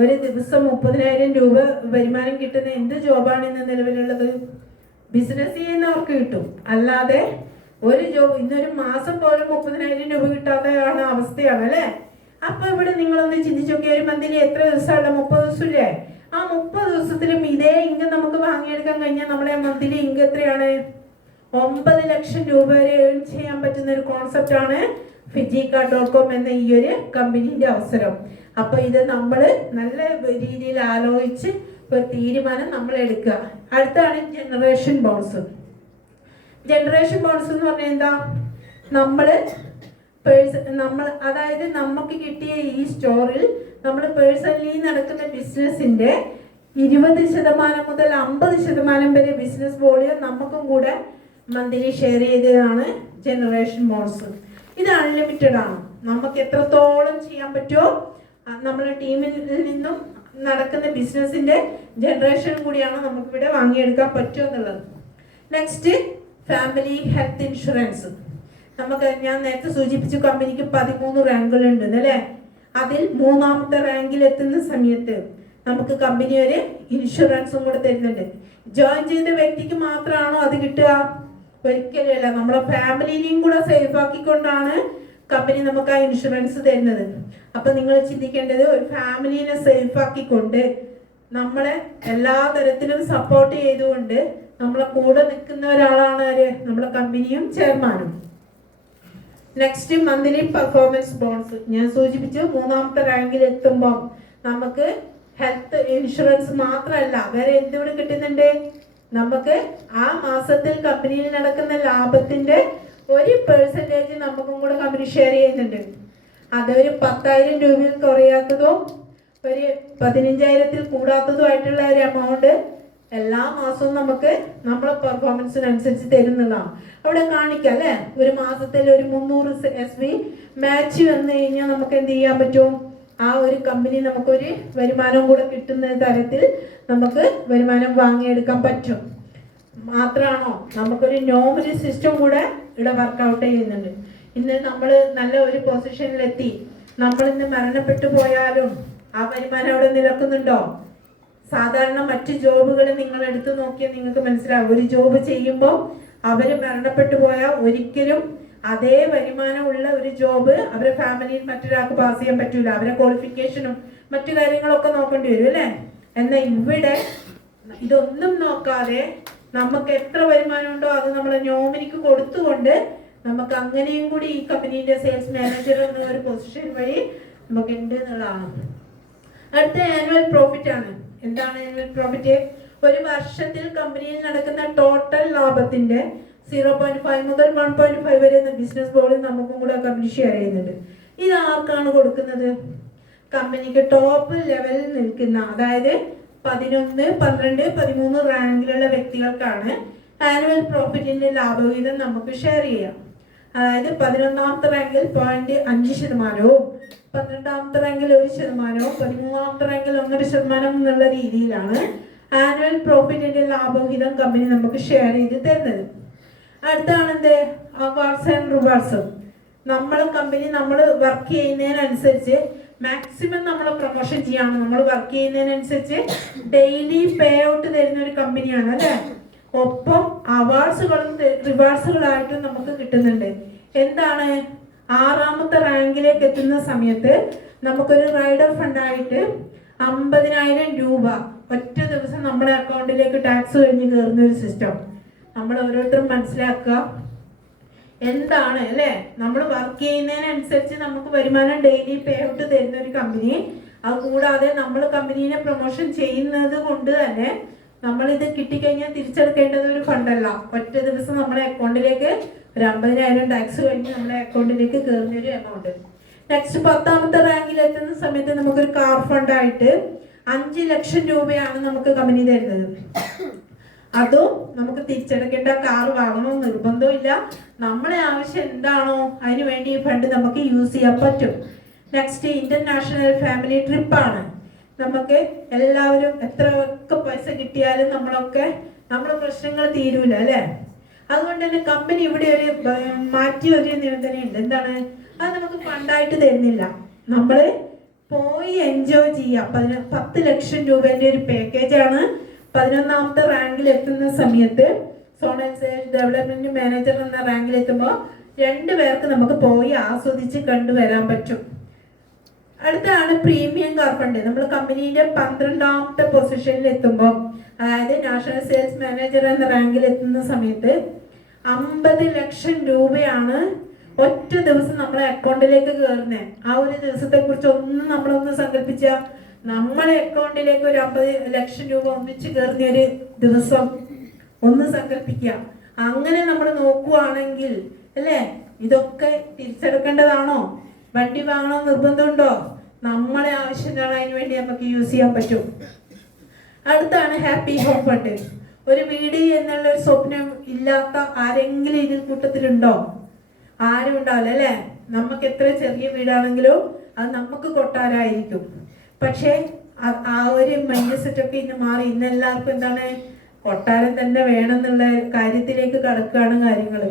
ഒരു ദിവസം 30,000 രൂപ വരുമാനം കിട്ടുന്ന എന്ത് ജോബാണ് ഇന്ന് നിലവിലുള്ളത്? ബിസിനസ് ചെയ്യുന്നവർക്ക് കിട്ടും. അല്ലാതെ ഒരു ജോബ് ഇന്നൊരു മാസം പോലും 30,000 രൂപ കിട്ടാത്തതാണ് അവസ്ഥയാണ് അല്ലേ? അപ്പൊ ഇവിടെ നിങ്ങളൊന്ന് ചിന്തിച്ചു നോക്കിയാൽ ഒരു മന്തിലി എത്ര ദിവസമുള്ള? 30 ദിവസമില്ലേ? ആ 30 ദിവസത്തിലും ഇതേ ഇൻകം നമുക്ക് വാങ്ങിയെടുക്കാൻ കഴിഞ്ഞാൽ നമ്മളെ മന്തിലി ഇൻകം എത്രയാണ്? 9 ലക്ഷം രൂപ വരെ ഏൺ ചെയ്യാൻ പറ്റുന്ന ഒരു കോൺസെപ്റ്റ് ആണ് ഫിജിക്ക.com എന്ന ഈ ഒരു കമ്പനിന്റെ അവസരം. അപ്പൊ ഇത് നമ്മൾ നല്ല രീതിയിൽ ആലോചിച്ച് ഒരു തീരുമാനം നമ്മൾ എടുക്കുക. അടുത്താണ് ജനറേഷൻ ബോൺസ്. ജനറേഷൻ ബോൺസ് എന്ന് പറഞ്ഞാൽ എന്താ? നമ്മൾ അതായത് നമുക്ക് കിട്ടിയ ഈ സ്റ്റോറിൽ നമ്മൾ പേഴ്സണലി നടക്കുന്ന ബിസിനസിന്റെ 20% മുതൽ 50% വരെ ബിസിനസ് വോളിയം നമുക്കും കൂടെ മന്ത്ലി ഷെയർ ചെയ്തതാണ് ജനറേഷൻ ബോൺസ്. ഇത് അൺലിമിറ്റഡ് ആണ്. നമുക്ക് എത്രത്തോളം ചെയ്യാൻ പറ്റുമോ നമ്മുടെ ടീമിൽ നിന്നും നടക്കുന്ന ബിസിനസിന്റെ ജനറേഷൻ കൂടിയാണ് നമുക്കിവിടെ വാങ്ങിയെടുക്കാൻ പറ്റുമോ എന്നുള്ളത്. Next family health insurance. നമുക്ക് ഞാൻ നേരത്തെ സൂചിപ്പിച്ചു കമ്പനിക്ക് 13 റാങ്കുകളുണ്ട് അല്ലേ. അതിൽ 3ാമത്തെ റാങ്കിൽ എത്തുന്ന സമയത്ത് നമുക്ക് കമ്പനി ഒരു ഇൻഷുറൻസും കൂടെ തരുന്നുണ്ട്. ജോയിൻ ചെയ്ത വ്യക്തിക്ക് മാത്രമാണോ അത് കിട്ടുക? ഒരിക്കലുമല്ല. നമ്മളെ ഫാമിലിനെയും കൂടെ സേഫ് ആക്കിക്കൊണ്ടാണ് കമ്പനി നമുക്ക് ആ ഇൻഷുറൻസ് തരുന്നത്. അപ്പൊ നിങ്ങൾ ചിന്തിക്കേണ്ടത്, ഒരു ഫാമിലിനെ സേഫ് ആക്കിക്കൊണ്ട് നമ്മളെ എല്ലാ തരത്തിലും സപ്പോർട്ട് ചെയ്തുകൊണ്ട് നമ്മളെ കൂടെ നിൽക്കുന്ന ഒരാളാണ് ആര്? നമ്മളെ കമ്പനിയും ചെയർമാനും. Next monthly performance bonus. ഞാൻ സൂചിപ്പിച്ചു 3ാമത്തെ റാങ്കിൽ എത്തുമ്പോൾ നമുക്ക് ഹെൽത്ത് ഇൻഷുറൻസ് മാത്രമല്ല വേറെ എന്തുകൂടി കിട്ടുന്നുണ്ട്. നമുക്ക് ആ മാസത്തിൽ കമ്പനിയിൽ നടക്കുന്ന ലാഭത്തിന്റെ 1% നമുക്കും കൂടെ കമ്പനി ഷെയർ ചെയ്യുന്നുണ്ട്. അതൊരു 10,000 രൂപയിൽ കുറയാത്തതും ഒരു 15,000-ൽ കൂടാത്തതുമായിട്ടുള്ള ഒരു എമൗണ്ട് എല്ലാ മാസവും നമുക്ക് നമ്മളെ പെർഫോമൻസിനനുസരിച്ച് തരുന്നതാണ്. അവിടെ കാണിക്കാം അല്ലേ. ഒരു മാസത്തിൽ ഒരു 300 SV മാച്ച് വന്നു കഴിഞ്ഞാൽ നമുക്ക് എന്ത് ചെയ്യാൻ പറ്റും? ആ ഒരു കമ്പനി നമുക്കൊരു വരുമാനം കൂടെ കിട്ടുന്ന തരത്തിൽ നമുക്ക് വരുമാനം വാങ്ങിയെടുക്കാൻ പറ്റും. മാത്രമാണോ, നമുക്കൊരു നോമിനി സിസ്റ്റം കൂടെ ഇവിടെ വർക്കൗട്ട് ചെയ്യുന്നുണ്ട്. ഇന്ന് നമ്മൾ നല്ല ഒരു പൊസിഷനിലെത്തി നമ്മൾ ഇന്ന് മരണപ്പെട്ടു പോയാലും ആ വരുമാനം അവിടെ നിലക്കുന്നുണ്ടോ? സാധാരണ മറ്റു ജോബുകൾ നിങ്ങൾ എടുത്തു നോക്കിയാൽ നിങ്ങൾക്ക് മനസ്സിലാവും. ഒരു ജോബ് ചെയ്യുമ്പോൾ അവർ മരണപ്പെട്ടു പോയാൽ ഒരിക്കലും അതേ വരുമാനമുള്ള ഒരു ജോബ് അവരെ ഫാമിലിയിൽ മറ്റൊരാൾക്ക് പാസ് ചെയ്യാൻ പറ്റൂല. അവരെ ക്വാളിഫിക്കേഷനും മറ്റു കാര്യങ്ങളൊക്കെ നോക്കേണ്ടി വരും അല്ലേ. എന്നാൽ ഇവിടെ ഇതൊന്നും നോക്കാതെ നമുക്ക് എത്ര വരുമാനം ഉണ്ടോ അത് നമ്മളെ നോമിനിക്ക് കൊടുത്തുകൊണ്ട് നമുക്ക് അങ്ങനെയും കൂടി ഈ കമ്പനീന്റെ സെയിൽസ് മാനേജർ എന്ന ഒരു പൊസിഷൻ വഴി നമുക്ക് ഉണ്ട് എന്നുള്ളതാണ്. അടുത്ത ആനുവൽ പ്രോഫിറ്റ് ആണ്. എന്താണ് ആനുവൽ പ്രോഫിറ്റ്? ഒരു വർഷത്തിൽ കമ്പനിയിൽ നടക്കുന്ന ടോട്ടൽ ലാഭത്തിന്റെ 0.5 മുതൽ 1.5 വരെ ബിസിനസ് ബോർഡിൽ നമുക്കും കൂടെ കമ്പനി ഷെയർ ചെയ്യുന്നുണ്ട്. ഇത് ആർക്കാണ് കൊടുക്കുന്നത്? കമ്പനിക്ക് ടോപ്പ് ലെവലിൽ നിൽക്കുന്ന, അതായത് 11, 12, 13 റാങ്കിലുള്ള വ്യക്തികൾക്കാണ് ആനുവൽ പ്രോഫിറ്റിന്റെ ലാഭവിഹിതം നമുക്ക് ഷെയർ ചെയ്യാം. അതായത് 11ാമത്തെ റാങ്കിൽ 0.5%, 12ാമത്തെ റാങ്കിൽ 1%, 13ാമത്തെ റാങ്കിൽ 1.5% എന്നുള്ള രീതിയിലാണ് ആനുവൽ പ്രോഫിറ്റിന്റെ ലാഭവിഹിതം കമ്പനി നമുക്ക് ഷെയർ ചെയ്ത് തരുന്നത്. അടുത്താണ് എന്ത്? Awards and rewards. നമ്മളെ കമ്പനി നമ്മൾ വർക്ക് ചെയ്യുന്നതിനനുസരിച്ച് മാക്സിമം നമ്മൾ പ്രൊമോഷൻ ചെയ്യാണ്. നമ്മൾ വർക്ക് ചെയ്യുന്നതിനനുസരിച്ച് ഡെയിലി പേ ഔട്ട് തരുന്ന ഒരു കമ്പനിയാണ് അല്ലേ. ഒപ്പം അവാർഡ്സുകളും റിവാർഡ്സുകളായിട്ടും നമുക്ക് കിട്ടുന്നുണ്ട്. എന്താണ്? 6ാമത്തെ റാങ്കിലേക്ക് എത്തുന്ന സമയത്ത് നമുക്കൊരു റൈഡർ ഫണ്ടായിട്ട് 50,000 രൂപ ഒറ്റ ദിവസം നമ്മുടെ അക്കൗണ്ടിലേക്ക് ടാക്സ് കഴിഞ്ഞ് കയറുന്ന ഒരു സിസ്റ്റം. നമ്മൾ ഓരോരുത്തരും മനസ്സിലാക്കുക എന്താണ് അല്ലേ. നമ്മൾ വർക്ക് ചെയ്യുന്നതിനനുസരിച്ച് നമുക്ക് വരുമാനം ഡെയിലി പേ ഔട്ട് തരുന്ന ഒരു കമ്പനി. അത് കൂടാതെ നമ്മൾ കമ്പനീനെ പ്രൊമോഷൻ ചെയ്യുന്നത് കൊണ്ട് തന്നെ നമ്മളിത് കിട്ടിക്കഴിഞ്ഞാൽ തിരിച്ചെടുക്കേണ്ടത് ഒരു ഫണ്ടല്ല. ഒറ്റ ദിവസം നമ്മുടെ അക്കൗണ്ടിലേക്ക് ഒരു 50,000 ടാക്സ് കഴിഞ്ഞ് നമ്മുടെ അക്കൗണ്ടിലേക്ക് കയറുന്ന ഒരു എമൗണ്ട്. നെക്സ്റ്റ് 10ാമത്തെ റാങ്കിൽ എത്തുന്ന സമയത്ത് നമുക്കൊരു കാർ ഫണ്ടായിട്ട് 5 ലക്ഷം രൂപയാണ് നമുക്ക് കമ്പനി തരുന്നത്. അതും നമുക്ക് തിരിച്ചടക്കേണ്ട കാർ വാങ്ങണമെന്ന് നിർബന്ധമില്ല. നമ്മളെ ആവശ്യം എന്താണോ അതിന് വേണ്ടി ഈ ഫണ്ട് നമുക്ക് യൂസ് ചെയ്യാൻ പറ്റും. നെക്സ്റ്റ് ഇന്റർനാഷണൽ ഫാമിലി ട്രിപ്പാണ്. നമുക്ക് എല്ലാവരും എത്രയൊക്കെ പൈസ കിട്ടിയാലും നമ്മളെ പ്രശ്നങ്ങൾ തീരൂല അല്ലേ. അതുകൊണ്ട് തന്നെ കമ്പനി ഇവിടെ ഒരു ഒരു നിബന്ധനയുണ്ട്. എന്താണ്? അത് നമുക്ക് ഫണ്ടായിട്ട് തരുന്നില്ല. നമ്മൾ പോയി എൻജോയ് ചെയ്യാം. 10 ലക്ഷം രൂപേന്റെ ഒരു പാക്കേജാണ് 11ാമത്തെ റാങ്കിൽ എത്തുന്ന സമയത്ത് സോണൽ സെയിൽസ് ഡെവലപ്മെന്റ് മാനേജർ എന്ന റാങ്കിൽ എത്തുമ്പോൾ 2 പേർക്ക് നമുക്ക് പോയി ആസ്വദിച്ച് കണ്ടുവരാൻ പറ്റും. അടുത്താണ് പ്രീമിയം കാർ ഫണ്ട്. നമ്മൾ കമ്പനീന്റെ 12ാമത്തെ പൊസിഷനിൽ എത്തുമ്പോൾ, അതായത് നാഷണൽ സെയിൽസ് മാനേജർ എന്ന റാങ്കിൽ എത്തുന്ന സമയത്ത് 50 ലക്ഷം രൂപയാണ് ഒറ്റ ദിവസം നമ്മളെ അക്കൗണ്ടിലേക്ക് കയറുന്നത്. ആ ഒരു ദിവസത്തെ കുറിച്ച് നമ്മളൊന്ന് സങ്കല്പിച്ച, നമ്മളെ അക്കൗണ്ടിലേക്ക് ഒരു 50 ലക്ഷം രൂപ ഒന്നിച്ച് കയറുന്ന ഒരു ദിവസം ഒന്ന് സങ്കല്പിക്കുക. അങ്ങനെ നമ്മൾ നോക്കുവാണെങ്കിൽ അല്ലേ, ഇതൊക്കെ തിരിച്ചെടുക്കേണ്ടതാണോ? വണ്ടി വാങ്ങണോ നിർബന്ധമുണ്ടോ? നമ്മളെ ആവശ്യത്തിനാണ് അതിന് വേണ്ടി നമുക്ക് യൂസ് ചെയ്യാൻ പറ്റും. അടുത്താണ് ഹാപ്പി ഹോം ഫണ്ട്. ഒരു വീട് എന്നുള്ള ഒരു സ്വപ്നം ഇല്ലാത്ത ആരെങ്കിലും ഇതിൽ കൂട്ടത്തിലുണ്ടോ? ആരും ഉണ്ടാവില്ല അല്ലേ? നമുക്ക് എത്ര ചെറിയ വീടാണെങ്കിലും അത് നമുക്ക് കൊട്ടാരായിരിക്കും. പക്ഷേ ആ ഒരു മൈൻഡ് സെറ്റൊക്കെ ഇന്ന് മാറി. ഇന്ന് എല്ലാവർക്കും എന്താണ്, കൊട്ടാരം തന്നെ വേണമെന്നുള്ള കാര്യത്തിലേക്ക് കടക്കുകയാണ് കാര്യങ്ങൾ.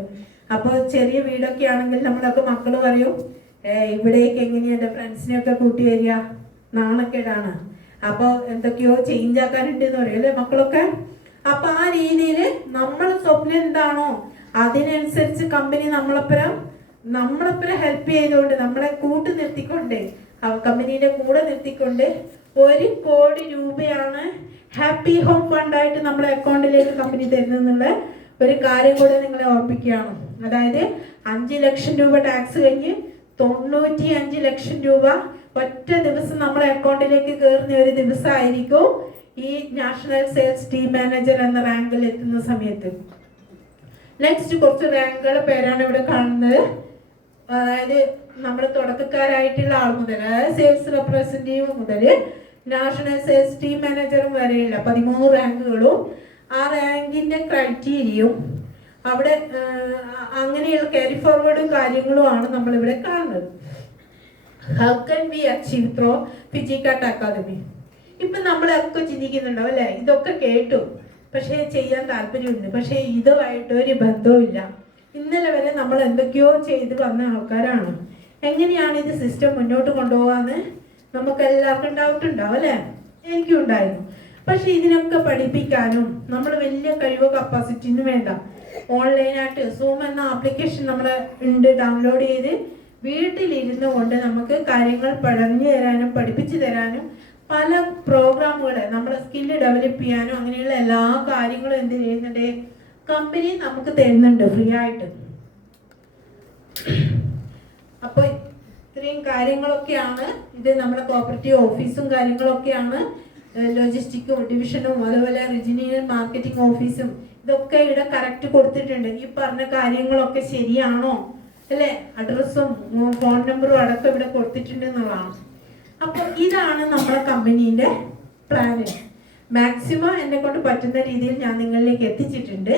അപ്പോൾ ചെറിയ വീടൊക്കെ ആണെങ്കിൽ നമ്മളൊക്കെ മക്കൾ പറയും, ഇവിടേക്ക് എങ്ങനെയാ എൻ്റെ ഫ്രണ്ട്സിനെയൊക്കെ കൂട്ടി വരിക, നാണക്കേടാണ്. അപ്പോൾ എന്തൊക്കെയോ ചേഞ്ച് ആക്കാനുണ്ട് എന്ന് പറയും അല്ലേ മക്കളൊക്കെ. അപ്പൊ ആ രീതിയിൽ നമ്മൾ സ്വപ്നം എന്താണോ അതിനനുസരിച്ച് കമ്പനി നമ്മളൊപ്പരം ഹെൽപ്പ് ചെയ്തുകൊണ്ട്, നമ്മളെ കൂട്ട് നിർത്തിക്കൊണ്ട്, കമ്പനീന്റെ കൂടെ നിർത്തിക്കൊണ്ട് 1 കോടി രൂപയാണ് ഹാപ്പി ഹോം ഫണ്ടായിട്ട് നമ്മുടെ അക്കൗണ്ടിലേക്ക് കമ്പനി തരുന്നുള്ള ഒരു കാര്യം കൂടെ നിങ്ങളെ ഓർമ്മിക്കുകയാണ്. അതായത് 5 ലക്ഷം രൂപ ടാക്സ് കഴിഞ്ഞ് 95 ലക്ഷം രൂപ ഒറ്റ ദിവസം നമ്മുടെ അക്കൗണ്ടിലേക്ക് കയറുന്ന ഒരു ദിവസമായിരിക്കും ഈ നാഷണൽ സെയിൽസ് ടീം മാനേജർ എന്ന റാങ്കിൽ എത്തുന്ന സമയത്ത്. നെക്സ്റ്റ് കുറച്ച് റാങ്കുകളുടെ പേരാണ് ഇവിടെ കാണുന്നത്. അതായത് നമ്മുടെ തുടക്കക്കാരായിട്ടുള്ള ആൾ മുതൽ, അതായത് സെയിൽസ് റെപ്രസെന്റേറ്റീവ് മുതൽ നാഷണൽ സെയിൽസ് ടീം മാനേജറും വരെയുള്ള 13 റാങ്കുകളും ആ റാങ്കിന്റെ ക്രൈറ്റീരിയയും അവിടെ അങ്ങനെയുള്ള ക്യാരി ഫോർവേഡും കാര്യങ്ങളുമാണ് നമ്മളിവിടെ കാണുന്നത്. How can we achieve through ഫിജിക്കാട്ട് അക്കാദമി. ഇപ്പൊ നമ്മളൊക്കെ ചിന്തിക്കുന്നുണ്ടാവും അല്ലെ, ഇതൊക്കെ കേട്ടു പക്ഷേ ചെയ്യാൻ താല്പര്യമുണ്ട്, പക്ഷേ ഇതുമായിട്ട് ഒരു ബന്ധവുമില്ല. ഇന്നലെ വരെ നമ്മൾ എന്തൊക്കെയോ ചെയ്ത് വന്ന ആൾക്കാരാണ്. എങ്ങനെയാണ് ഇത് സിസ്റ്റം മുന്നോട്ട് കൊണ്ടുപോകാന്ന് നമുക്ക് എല്ലാവർക്കും ഡൗട്ട് ഉണ്ടാവും അല്ലേ? എനിക്കും ഉണ്ടായിരുന്നു. പക്ഷെ ഇതിനൊക്കെ പഠിപ്പിക്കാനും നമ്മൾ വലിയ കഴിവോ കപ്പാസിറ്റിന്നും വേണ്ട. ഓൺലൈനായിട്ട് സൂം എന്ന ആപ്ലിക്കേഷൻ നമ്മൾ ഉണ്ട്, ഡൗൺലോഡ് ചെയ്ത് വീട്ടിലിരുന്നു കൊണ്ട് നമുക്ക് കാര്യങ്ങൾ പറഞ്ഞു തരാനും പഠിപ്പിച്ചു തരാനും പല പ്രോഗ്രാമുകളെ നമ്മുടെ സ്കില്ല് ഡെവലപ്പ് ചെയ്യാനും അങ്ങനെയുള്ള എല്ലാ കാര്യങ്ങളും എന്ത് ചെയ്യുന്നുണ്ട്, കമ്പനി നമുക്ക് തരുന്നുണ്ട് ഫ്രീ ആയിട്ട്. അപ്പോൾ ഇത്രയും കാര്യങ്ങളൊക്കെയാണ് ഇത്. നമ്മുടെ കോപ്പറേറ്റീവ് ഓഫീസും കാര്യങ്ങളൊക്കെയാണ്, ലോജിസ്റ്റിക്കും ഡിവിഷനും അതുപോലെ റീജിയണൽ മാർക്കറ്റിംഗ് ഓഫീസും ഇതൊക്കെ ഇവിടെ കറക്റ്റ് കൊടുത്തിട്ടുണ്ട്. ഈ പറഞ്ഞ കാര്യങ്ങളൊക്കെ ശരിയാണോ അല്ലേ? അഡ്രസ്സും ഫോൺ നമ്പറും അടക്കം ഇവിടെ കൊടുത്തിട്ടുണ്ട് എന്നുള്ളതാണ്. അപ്പോൾ ഇതാണ് നമ്മുടെ കമ്പനീൻ്റെ പ്ലാന്. മാക്സിമം എന്നെ കൊണ്ട് പറ്റുന്ന രീതിയിൽ ഞാൻ നിങ്ങളിലേക്ക് എത്തിച്ചിട്ടുണ്ട്.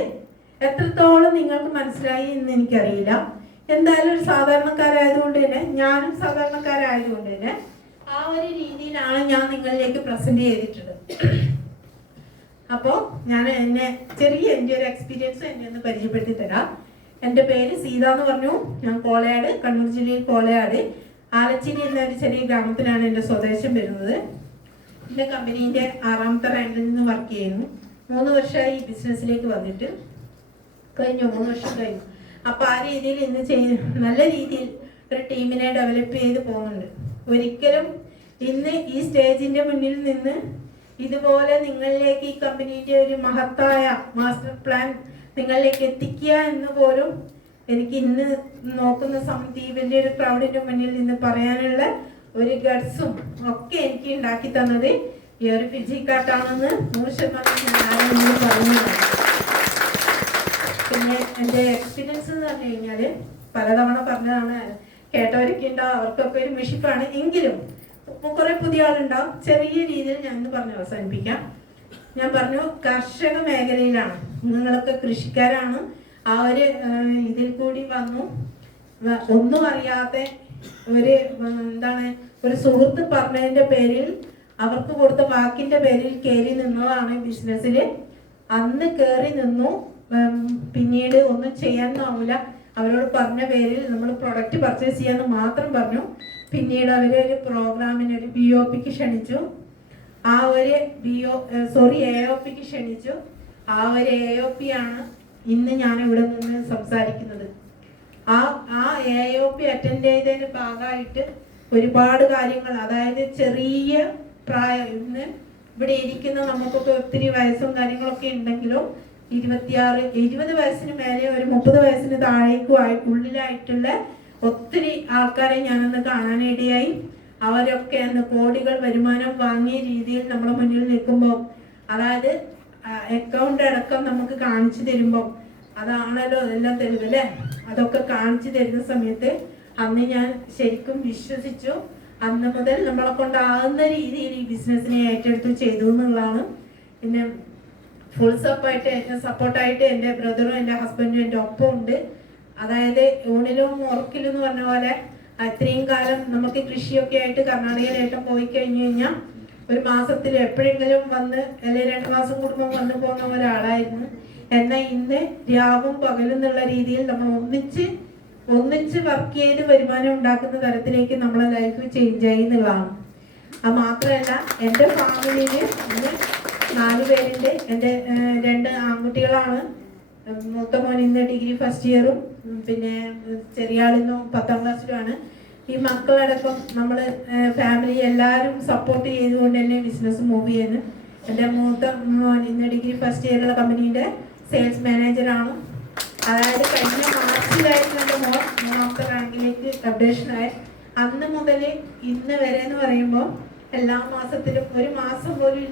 എത്രത്തോളം നിങ്ങൾക്ക് മനസ്സിലായി എന്ന് എനിക്കറിയില്ല. എന്തായാലും ഒരു സാധാരണക്കാരായതുകൊണ്ട് തന്നെ, ഞാനും സാധാരണക്കാരായതുകൊണ്ട് തന്നെ ആ ഒരു രീതിയിലാണ് ഞാൻ നിങ്ങളിലേക്ക് പ്രസന്റ് ചെയ്തിട്ടുള്ളത്. അപ്പോൾ ഞാൻ എൻ്റെ ഒരു എക്സ്പീരിയൻസ് എന്നെ ഒന്ന് പരിചയപ്പെടുത്തി തരാം. എൻ്റെ പേര് സീത എന്ന് പറഞ്ഞു. ഞാൻ കോളയാട്, കണ്ണൂർ ജില്ലയിൽ കോളയാട് ആലച്ചിരി എന്ന ഒരു ചെറിയ ഗ്രാമത്തിലാണ് എൻ്റെ സ്വദേശം വരുന്നത്. എൻ്റെ കമ്പനീൻ്റെ 6ാമത്തെ റാങ്കിൽ നിന്ന് വർക്ക് ചെയ്യുന്നു. 3 വർഷമായി ഈ ബിസിനസ്സിലേക്ക് വന്നിട്ട് കഴിഞ്ഞു. 3 വർഷം കഴിഞ്ഞു. അപ്പോൾ ആ രീതിയിൽ ഇന്ന് നല്ല രീതിയിൽ ഒരു ടീമിനെ ഡെവലപ്പ് ചെയ്ത് പോകുന്നുണ്ട്. ഒരിക്കലും ഇന്ന് ഈ സ്റ്റേജിൻ്റെ മുന്നിൽ നിന്ന് ഇതുപോലെ നിങ്ങളിലേക്ക് ഈ കമ്പനീൻ്റെ ഒരു മഹത്തായ മാസ്റ്റർ പ്ലാൻ നിങ്ങളിലേക്ക് എത്തിക്കുക എന്ന് പോലും എനിക്ക് ഇന്ന് നോക്കുന്ന സമയത്ത് ഈ വലിയൊരു ക്രൗഡിൻ്റെ മുന്നിൽ നിന്ന് പറയാനുള്ള ഒരു ഗഡ്സും ഒക്കെ എനിക്ക് ഉണ്ടാക്കി തന്നത് ഈ ഒരു ഫിജിക്കാട്ടാണെന്ന് 100% ഞാൻ പറയുന്നത്. പിന്നെ എൻ്റെ എക്സ്പീരിയൻസ് എന്ന് പറഞ്ഞു കഴിഞ്ഞാൽ പലതവണ പറഞ്ഞതാണ്, കേട്ടവരൊക്കെ ഉണ്ടാവും, അവർക്കൊക്കെ ഒരു മിഷിപ്പാണ്. എങ്കിലും കുറെ പുതിയ ആളുണ്ടാവും. ചെറിയ രീതിയിൽ ഞാൻ പറഞ്ഞ് അവസാനിപ്പിക്കാം. ഞാൻ പറഞ്ഞു കർഷക മേഖലയിലാണ്, നിങ്ങളൊക്കെ കൃഷിക്കാരാണ്. ആ ഒരു ഇതിൽ കൂടി വന്നു. ഒന്നും അറിയാതെ ഒരു സുഹൃത്ത് പറഞ്ഞതിന്റെ പേരിൽ, അവർക്ക് കൊടുത്ത വാക്കിന്റെ പേരിൽ കയറി നിന്നതാണ് ബിസിനസ്സിൽ. അന്ന് കയറി നിന്നു. പിന്നീട് ഒന്നും ചെയ്യാനാവില്ല. അവരോട് പറഞ്ഞ പേരിൽ നമ്മൾ പ്രൊഡക്റ്റ് പർച്ചേസ് ചെയ്യാന്ന് മാത്രം പറഞ്ഞു. പിന്നീട് അവരൊരു പ്രോഗ്രാമിന് ഒരു BOPക്ക് ക്ഷണിച്ചു. ആ ഒരു AOPക്ക് ക്ഷണിച്ചു. ആ ഒരു AOP ആണ് ഇന്ന് ഞാൻ ഇവിടെ നിന്ന് സംസാരിക്കുന്നത്. ആ AOP അറ്റൻഡ് ചെയ്തതിന് ഭാഗമായിട്ട് ഒരുപാട് കാര്യങ്ങൾ, അതായത് ചെറിയ പ്രായം, ഇന്ന് ഇവിടെ ഇരിക്കുന്ന നമുക്കൊക്കെ ഒത്തിരി വയസ്സും കാര്യങ്ങളൊക്കെ ഉണ്ടെങ്കിലും 20 വയസ്സിന് മേലെ ഒരു 30 വയസ്സിന് താഴേക്കും ഉള്ളിലായിട്ടുള്ള ഒത്തിരി ആൾക്കാരെ ഞാനന്ന് കാണാനിടയായി. അവരൊക്കെ അന്ന് കോടികൾ വരുമാനം വാങ്ങിയ രീതിയിൽ നമ്മുടെ മുന്നിൽ നിൽക്കുമ്പോൾ, അതായത് അക്കൗണ്ട് അടക്കം നമുക്ക് കാണിച്ചു തരുമ്പോൾ, അതാണല്ലോ എല്ലാം തെളിവ് അല്ലേ? അതൊക്കെ കാണിച്ചു തരുന്ന സമയത്ത് അന്ന് ഞാൻ ശരിക്കും വിശ്വസിച്ചു. അന്ന് മുതൽ നമ്മളെ കൊണ്ടാകുന്ന രീതിയിൽ ഈ ബിസിനസ്സിനെ ഏറ്റെടുത്ത് ചെയ്തു എന്നുള്ളതാണ് പിന്നെ ഫുൾ സപ്പോർട്ടായിട്ട് എൻ്റെ ബ്രദറും എൻ്റെ ഹസ്ബൻഡും എൻ്റെ ഒപ്പം ഉണ്ട്. അതായത് ഊണിലും ഉറക്കിലും എന്ന് പറഞ്ഞ പോലെ അത്രയും കാലം നമുക്ക് കൃഷിയൊക്കെ ആയിട്ട് കർണാടകയിലേറ്റം പോയി കഴിഞ്ഞു കഴിഞ്ഞാൽ ഒരു മാസത്തിൽ എപ്പോഴെങ്കിലും വന്ന് അല്ലെങ്കിൽ 2 മാസം കൂടുമ്പോൾ വന്നു പോകുന്ന ഒരാളായിരുന്നു. എന്നാൽ ഇന്ന് രാവും പകലും എന്നുള്ള രീതിയിൽ നമ്മൾ ഒന്നിച്ച് വർക്ക് ചെയ്ത് വരുമാനം ഉണ്ടാക്കുന്ന തരത്തിലേക്ക് നമ്മളെ ലൈഫ് ചേഞ്ച് ആയി എന്നുള്ളതാണ്. അത് മാത്രമല്ല എൻ്റെ ഫാമിലിയിൽ ഇന്ന് 4 പേരുണ്ട്. എൻ്റെ 2 ആൺകുട്ടികളാണ്. മൂത്ത മോൻ ഇന്ന് ഡിഗ്രി ഫസ്റ്റ് ഇയറും പിന്നെ ചെറിയ ആളിന്നും 10ാം ക്ലാസ്സിലുമാണ്. ഈ മക്കളടക്കം നമ്മൾ ഫാമിലി എല്ലാവരും സപ്പോർട്ട് ചെയ്തുകൊണ്ട് തന്നെ ബിസിനസ് മൂവ് ചെയ്യുന്നു. എൻ്റെ മൂത്ത മോൻ ഇന്ന് ഡിഗ്രി ഫസ്റ്റ് ഇയറുള്ള കമ്പനീൻ്റെ സെയിൽസ് മാനേജറാണ്. അതായത് കഴിഞ്ഞ മാർച്ചിലായിരുന്നു എൻ്റെ മോൻ 3ാമത്തെ റാങ്കിലേക്ക് അപ്ഡേഷനായി. അന്ന് മുതൽ ഇന്ന് വരെ എന്ന് പറയുമ്പോൾ എല്ലാ മാസത്തിലും ഒരു മാസം പോലും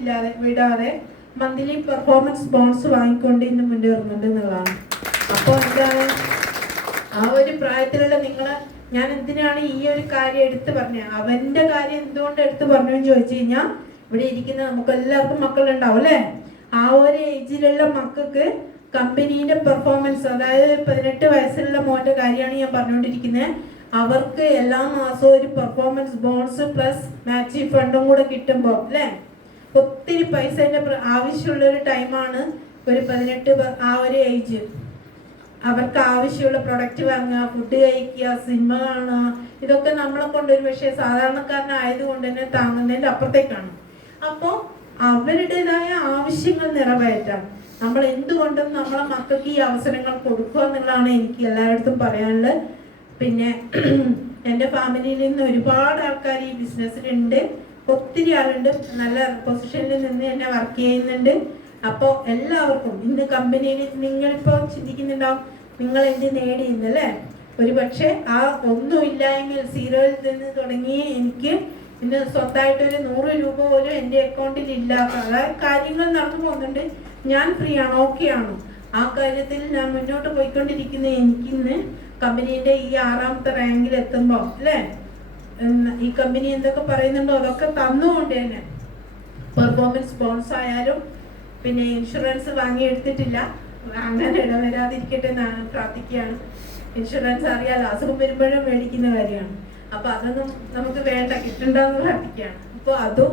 വിടാതെ മന്ത്ലി പെർഫോമൻസ് ബോൺസ് വാങ്ങിക്കൊണ്ട് ഇന്ന് മുന്നേറുന്നുണ്ട് എന്നുള്ളതാണ്. അപ്പോൾ എന്താണ് ആ ഒരു പ്രായത്തിലുള്ള ഞാൻ എന്തിനാണ് ഈ ഒരു കാര്യം എടുത്തു പറഞ്ഞത്? അവന്റെ കാര്യം എന്തുകൊണ്ട് എടുത്തു പറഞ്ഞു എന്ന് ചോദിച്ചു കഴിഞ്ഞാൽ ഇവിടെ ഇരിക്കുന്ന നമുക്ക് എല്ലാവർക്കും മക്കളുണ്ടാവും അല്ലേ? ആ ഒരു ഏജിലുള്ള മക്കൾക്ക് കമ്പനീന്റെ പെർഫോമൻസ്, അതായത് 18 വയസ്സുള്ള മോന്റെ കാര്യമാണ് ഞാൻ പറഞ്ഞുകൊണ്ടിരിക്കുന്നത്. അവർക്ക് എല്ലാ മാസവും ഒരു പെർഫോമൻസ് ബോൺസ് പ്ലസ് മാച്ചിങ് ഫണ്ടും കൂടെ കിട്ടുമ്പോൾ അല്ലേ, ഒത്തിരി പൈസേന്റെ ആവശ്യമുള്ള ഒരു ടൈമാണ് ഒരു 18 ആ ഒരു ഏജ്. അവർക്ക് ആവശ്യമുള്ള പ്രൊഡക്റ്റ് വാങ്ങുക, ഫുഡ് കഴിക്കുക, സിനിമ കാണുക, ഇതൊക്കെ നമ്മളെ കൊണ്ടൊരു പക്ഷേ സാധാരണക്കാരനായതുകൊണ്ട് തന്നെ താങ്ങുന്നതിൻ്റെ അപ്പുറത്തേക്കാണ്. അപ്പോൾ അവരുടേതായ ആവശ്യങ്ങൾ നിറവേറ്റാം നമ്മൾ എന്തുകൊണ്ടും നമ്മളെ മക്കൾക്ക് ഈ അവസരങ്ങൾ കൊടുക്കുക എന്നുള്ളതാണ് എനിക്ക് എല്ലായിടത്തും പറയാനുള്ളത്. പിന്നെ എൻ്റെ ഫാമിലിയിൽ നിന്ന് ഒരുപാട് ആൾക്കാർ ഈ ബിസിനസ്സിലുണ്ട്. ഒത്തിരി ആളുണ്ട് നല്ല പൊസിഷനിൽ നിന്ന് എന്നെ വർക്ക് ചെയ്യുന്നുണ്ട്. അപ്പോൾ എല്ലാവർക്കും ഇന്ന് കമ്പനിയിൽ നിങ്ങളിപ്പോൾ ചിന്തിക്കുന്നുണ്ടാവും നിങ്ങൾ എന്ത് നേടിയെന്നല്ലേ. ഒരു പക്ഷേ ആ ഒന്നുമില്ലായ്മയിൽ സീറോയിൽ നിന്ന് തുടങ്ങി എനിക്ക് ഇന്ന് സ്വന്തമായിട്ടൊരു 100 രൂപ പോലും എൻ്റെ അക്കൗണ്ടിൽ ഇല്ലാത്ത അതായത് കാര്യങ്ങൾ നടന്നു പോകുന്നുണ്ട്. ഞാൻ ഫ്രീ ആണ്, ഓക്കെ ആണ്. ആ കാര്യത്തിൽ ഞാൻ മുന്നോട്ട് പോയിക്കൊണ്ടിരിക്കുന്ന എനിക്കിന്ന് കമ്പനീൻ്റെ ഈ 6ാമത്തെ റാങ്കിൽ എത്തുമ്പോൾ അല്ലേ, ഈ കമ്പനി എന്തൊക്കെ പറയുന്നുണ്ടോ അതൊക്കെ തന്നുകൊണ്ട് തന്നെ പെർഫോമൻസ് ബോൺസ് ആയാലും പിന്നെ ഇൻഷുറൻസ് വാങ്ങിയെടുത്തിട്ടില്ല, അങ്ങനെ ഇടവരാതിരിക്കട്ടെ എന്നാണ് പ്രാർത്ഥിക്കുകയാണ്. ഇൻഷുറൻസ് അറിയാലോ, അസുഖം വരുമ്പോഴും മേടിക്കുന്ന കാര്യമാണ്. അപ്പോൾ അതൊന്നും നമുക്ക് വേണ്ട, കിട്ടണ്ടെന്ന് പ്രാർത്ഥിക്കുകയാണ്. അപ്പോൾ അതും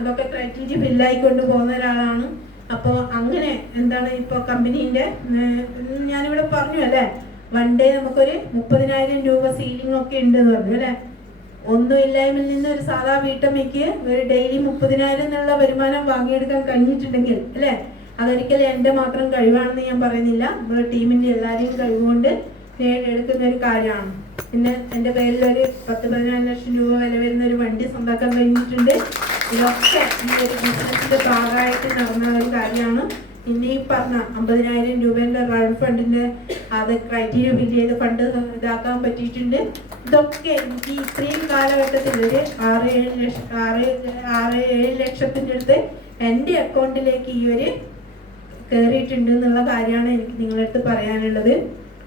അതൊക്കെ ക്രൈറ്റീരിയ ഫില്ലായിക്കൊണ്ട് പോകുന്ന ഒരാളാണ്. അപ്പോൾ അങ്ങനെ ഇപ്പോൾ കമ്പനീൻ്റെ ഞാനിവിടെ പറഞ്ഞു അല്ലേ, 1 ഡേ നമുക്കൊരു 30,000 രൂപ സീലിംഗ് ഒക്കെ ഉണ്ടെന്ന് പറഞ്ഞു അല്ലേ. ഒന്നുമില്ലായ്മയിൽ നിന്ന് ഒരു സാധാ വീട്ടമ്മയ്ക്ക് ഒരു ഡെയിലി 30,000 എന്നുള്ള വരുമാനം വാങ്ങിയെടുക്കാൻ കഴിഞ്ഞിട്ടുണ്ടെങ്കിൽ അല്ലേ, അതൊരിക്കലും എൻ്റെ മാത്രം കഴിവാണെന്ന് ഞാൻ പറയുന്നില്ല, നമ്മുടെ ടീമിൻ്റെ എല്ലാവരെയും കഴിവുകൊണ്ട് നേടിയെടുക്കുന്ന ഒരു കാര്യമാണ്. പിന്നെ എൻ്റെ പേരിൽ ഒരു 10-14 ലക്ഷം രൂപ വില വരുന്ന ഒരു വണ്ടി സ്വന്തമാക്കാൻ കഴിഞ്ഞിട്ടുണ്ട്. ഇതൊക്കെ ഈ ഒരു ബിസിനസ്സിൻ്റെ ഭാഗമായിട്ട് നടന്ന ഒരു കാര്യമാണ്. ഇനി പറഞ്ഞ 50,000 രൂപേൻ്റെ റൗണ്ട് ഫണ്ടിൻ്റെ അത് ക്രൈറ്റീരിയ ഫില്ല് ചെയ്ത് ഫണ്ട് ഇതാക്കാൻ പറ്റിയിട്ടുണ്ട്. ഇതൊക്കെ എനിക്ക് ഇത്രയും കാലഘട്ടത്തിൽ ഒരു 6-7 ലക്ഷത്തിൻ്റെ അടുത്ത് എൻ്റെ അക്കൗണ്ടിലേക്ക് ഈ ഒരു കയറിയിട്ടുണ്ട് എന്നുള്ള കാര്യമാണ് എനിക്ക് നിങ്ങളുടെ അടുത്ത് പറയാനുള്ളത്.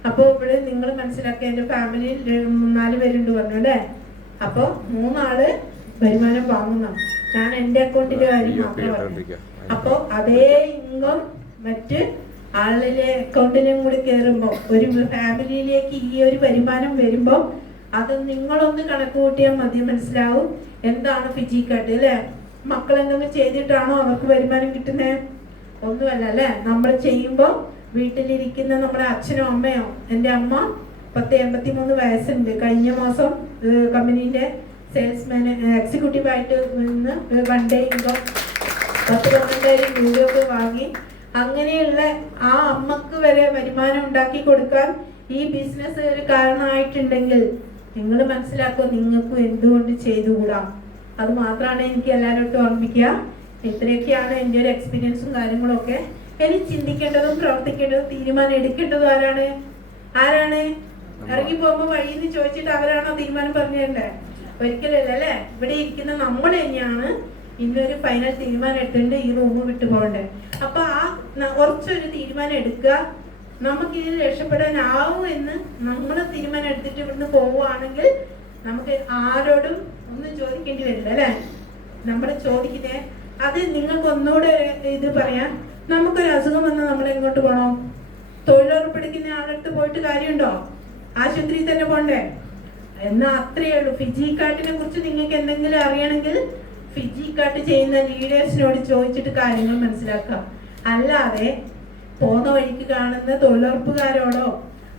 അപ്പോൾ ഇവിടെ നിങ്ങൾ മനസ്സിലാക്കുക, എൻ്റെ ഫാമിലിയിൽ 4 പേരുണ്ട് പറഞ്ഞു അല്ലേ. അപ്പോൾ 3 ആള് വരുമാനം വാങ്ങുന്ന, ഞാൻ എൻ്റെ അക്കൗണ്ടിൻ്റെ കാര്യം മാത്രമേ പറഞ്ഞു. അപ്പോൾ അതേ ഇൻകം മറ്റ് ആളിലെ അക്കൗണ്ടിലും കൂടി കയറുമ്പോൾ ഒരു ഫാമിലിയിലേക്ക് ഈ ഒരു വരുമാനം വരുമ്പോൾ അത് നിങ്ങളൊന്ന് കണക്ക് കൂട്ടിയാൽ മതി, മനസ്സിലാവും എന്താണ് ഫിജിക്കാട്ട് അല്ലേ. മക്കൾ എന്തെങ്കിലും ചെയ്തിട്ടാണോ അവർക്ക് വരുമാനം കിട്ടുന്നത്? ഒന്നുമല്ല അല്ലേ. നമ്മൾ ചെയ്യുമ്പോൾ വീട്ടിലിരിക്കുന്ന നമ്മുടെ അച്ഛനോ അമ്മയോ, എൻ്റെ അമ്മ 83 വയസ്സുണ്ട്. കഴിഞ്ഞ മാസം കമ്പനീൻ്റെ സെയിൽസ്മാൻ എക്സിക്യൂട്ടീവായിട്ട് നിന്ന് 1 ഡേ ഇൻകം 10-12,000 രൂപയൊക്കെ വാങ്ങി. അങ്ങനെയുള്ള ആ അമ്മക്ക് വരെ വരുമാനം ഉണ്ടാക്കി കൊടുക്കാൻ ഈ ബിസിനസ് ഒരു കാരണമായിട്ടുണ്ടെങ്കിൽ നിങ്ങൾ മനസ്സിലാക്കുക, നിങ്ങൾക്കും എന്തുകൊണ്ട് ചെയ്തുകൂടാ. അത് മാത്രമാണ് എനിക്ക് എല്ലാവരോടും ഓർമ്മിക്കുക. ഇത്രയൊക്കെയാണ് എൻ്റെ ഒരു എക്സ്പീരിയൻസും കാര്യങ്ങളൊക്കെ. ഇനി ചിന്തിക്കേണ്ടതും പ്രവർത്തിക്കേണ്ടതും തീരുമാനം എടുക്കേണ്ടതും ആരാണ്? ഇറങ്ങി പോകുമ്പോൾ വഴിന്ന് ചോദിച്ചിട്ട് അവരാണോ തീരുമാനം പറഞ്ഞു തരണ്ടേ? ഒരിക്കലല്ല അല്ലേ. ഇവിടെ ഇരിക്കുന്ന നമ്മൾ തന്നെയാണ് ഇന്നൊരു ഫൈനൽ തീരുമാനം എടുത്തിട്ടുണ്ട് ഈ റൂം വിട്ടു പോകണ്ടേ. അപ്പൊ ആ കുറച്ചൊരു തീരുമാനം എടുക്കുക, നമുക്കിതിൽ രക്ഷപ്പെടാനാവും എന്ന് നമ്മൾ തീരുമാനം എടുത്തിട്ട് ഇവിടുന്ന് പോവുകയാണെങ്കിൽ നമുക്ക് ആരോടും ഒന്നും ചോദിക്കേണ്ടി വരില്ല അല്ലേ. നമ്മൾ ചോദിക്കുന്നത് അത് നിങ്ങൾക്ക് ഒന്നുകൂടെ ഇത് പറയാം. നമുക്കൊരു അസുഖം വന്നാൽ നമ്മൾ എങ്ങോട്ട് പോകണം? തൊഴിലുറപ്പെടുക്കുന്ന ആളടുത്ത് പോയിട്ട് കാര്യമുണ്ടോ? ആശുപത്രിയിൽ തന്നെ പോണ്ടേ? എന്നാൽ അത്രയേ ഉള്ളൂ. ഫിജി കാർഡിനെ കുറിച്ച് നിങ്ങൾക്ക് എന്തെങ്കിലും അറിയണമെങ്കിൽ ഫിജി കാർഡ് ചെയ്യുന്ന ലീഡേഴ്സിനോട് ചോദിച്ചിട്ട് കാര്യങ്ങൾ മനസ്സിലാക്കാം. അല്ലാതെ പോകുന്ന വഴിക്ക് കാണുന്ന തൊഴിലുറപ്പുകാരോടോ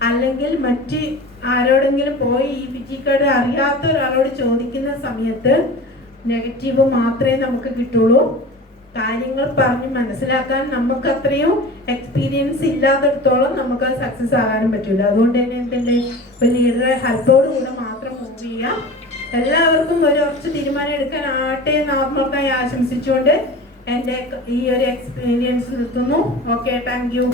അല്ലെങ്കിൽ മറ്റ് ആരോടെങ്കിലും പോയി ഈ ഫിജി കാർഡ് അറിയാത്ത ഒരാളോട് ചോദിക്കുന്ന സമയത്ത് നെഗറ്റീവ് മാത്രമേ നമുക്ക് കിട്ടുള്ളൂ. കാര്യങ്ങൾ പറഞ്ഞ് മനസ്സിലാക്കാൻ നമുക്ക് അത്രയും എക്സ്പീരിയൻസ് ഇല്ലാത്തടത്തോളം നമുക്ക് സക്സസ് ആകാനും പറ്റില്ല. അതുകൊണ്ട് തന്നെ എന്തുണ്ട്, ഒരു ലീഡറെ ഹെൽപ്പോട് കൂടെ മാത്രം മൂവ് ചെയ്യാം. എല്ലാവർക്കും ഒരു ഉറച്ച് തീരുമാനം എടുക്കാൻ ആട്ടെ എന്ന് ആത്മാർത്ഥമായി ആശംസിച്ചുകൊണ്ട് എൻ്റെ ഈ ഒരു എക്സ്പീരിയൻസ് നിർത്തുന്നു. Okay, thank you.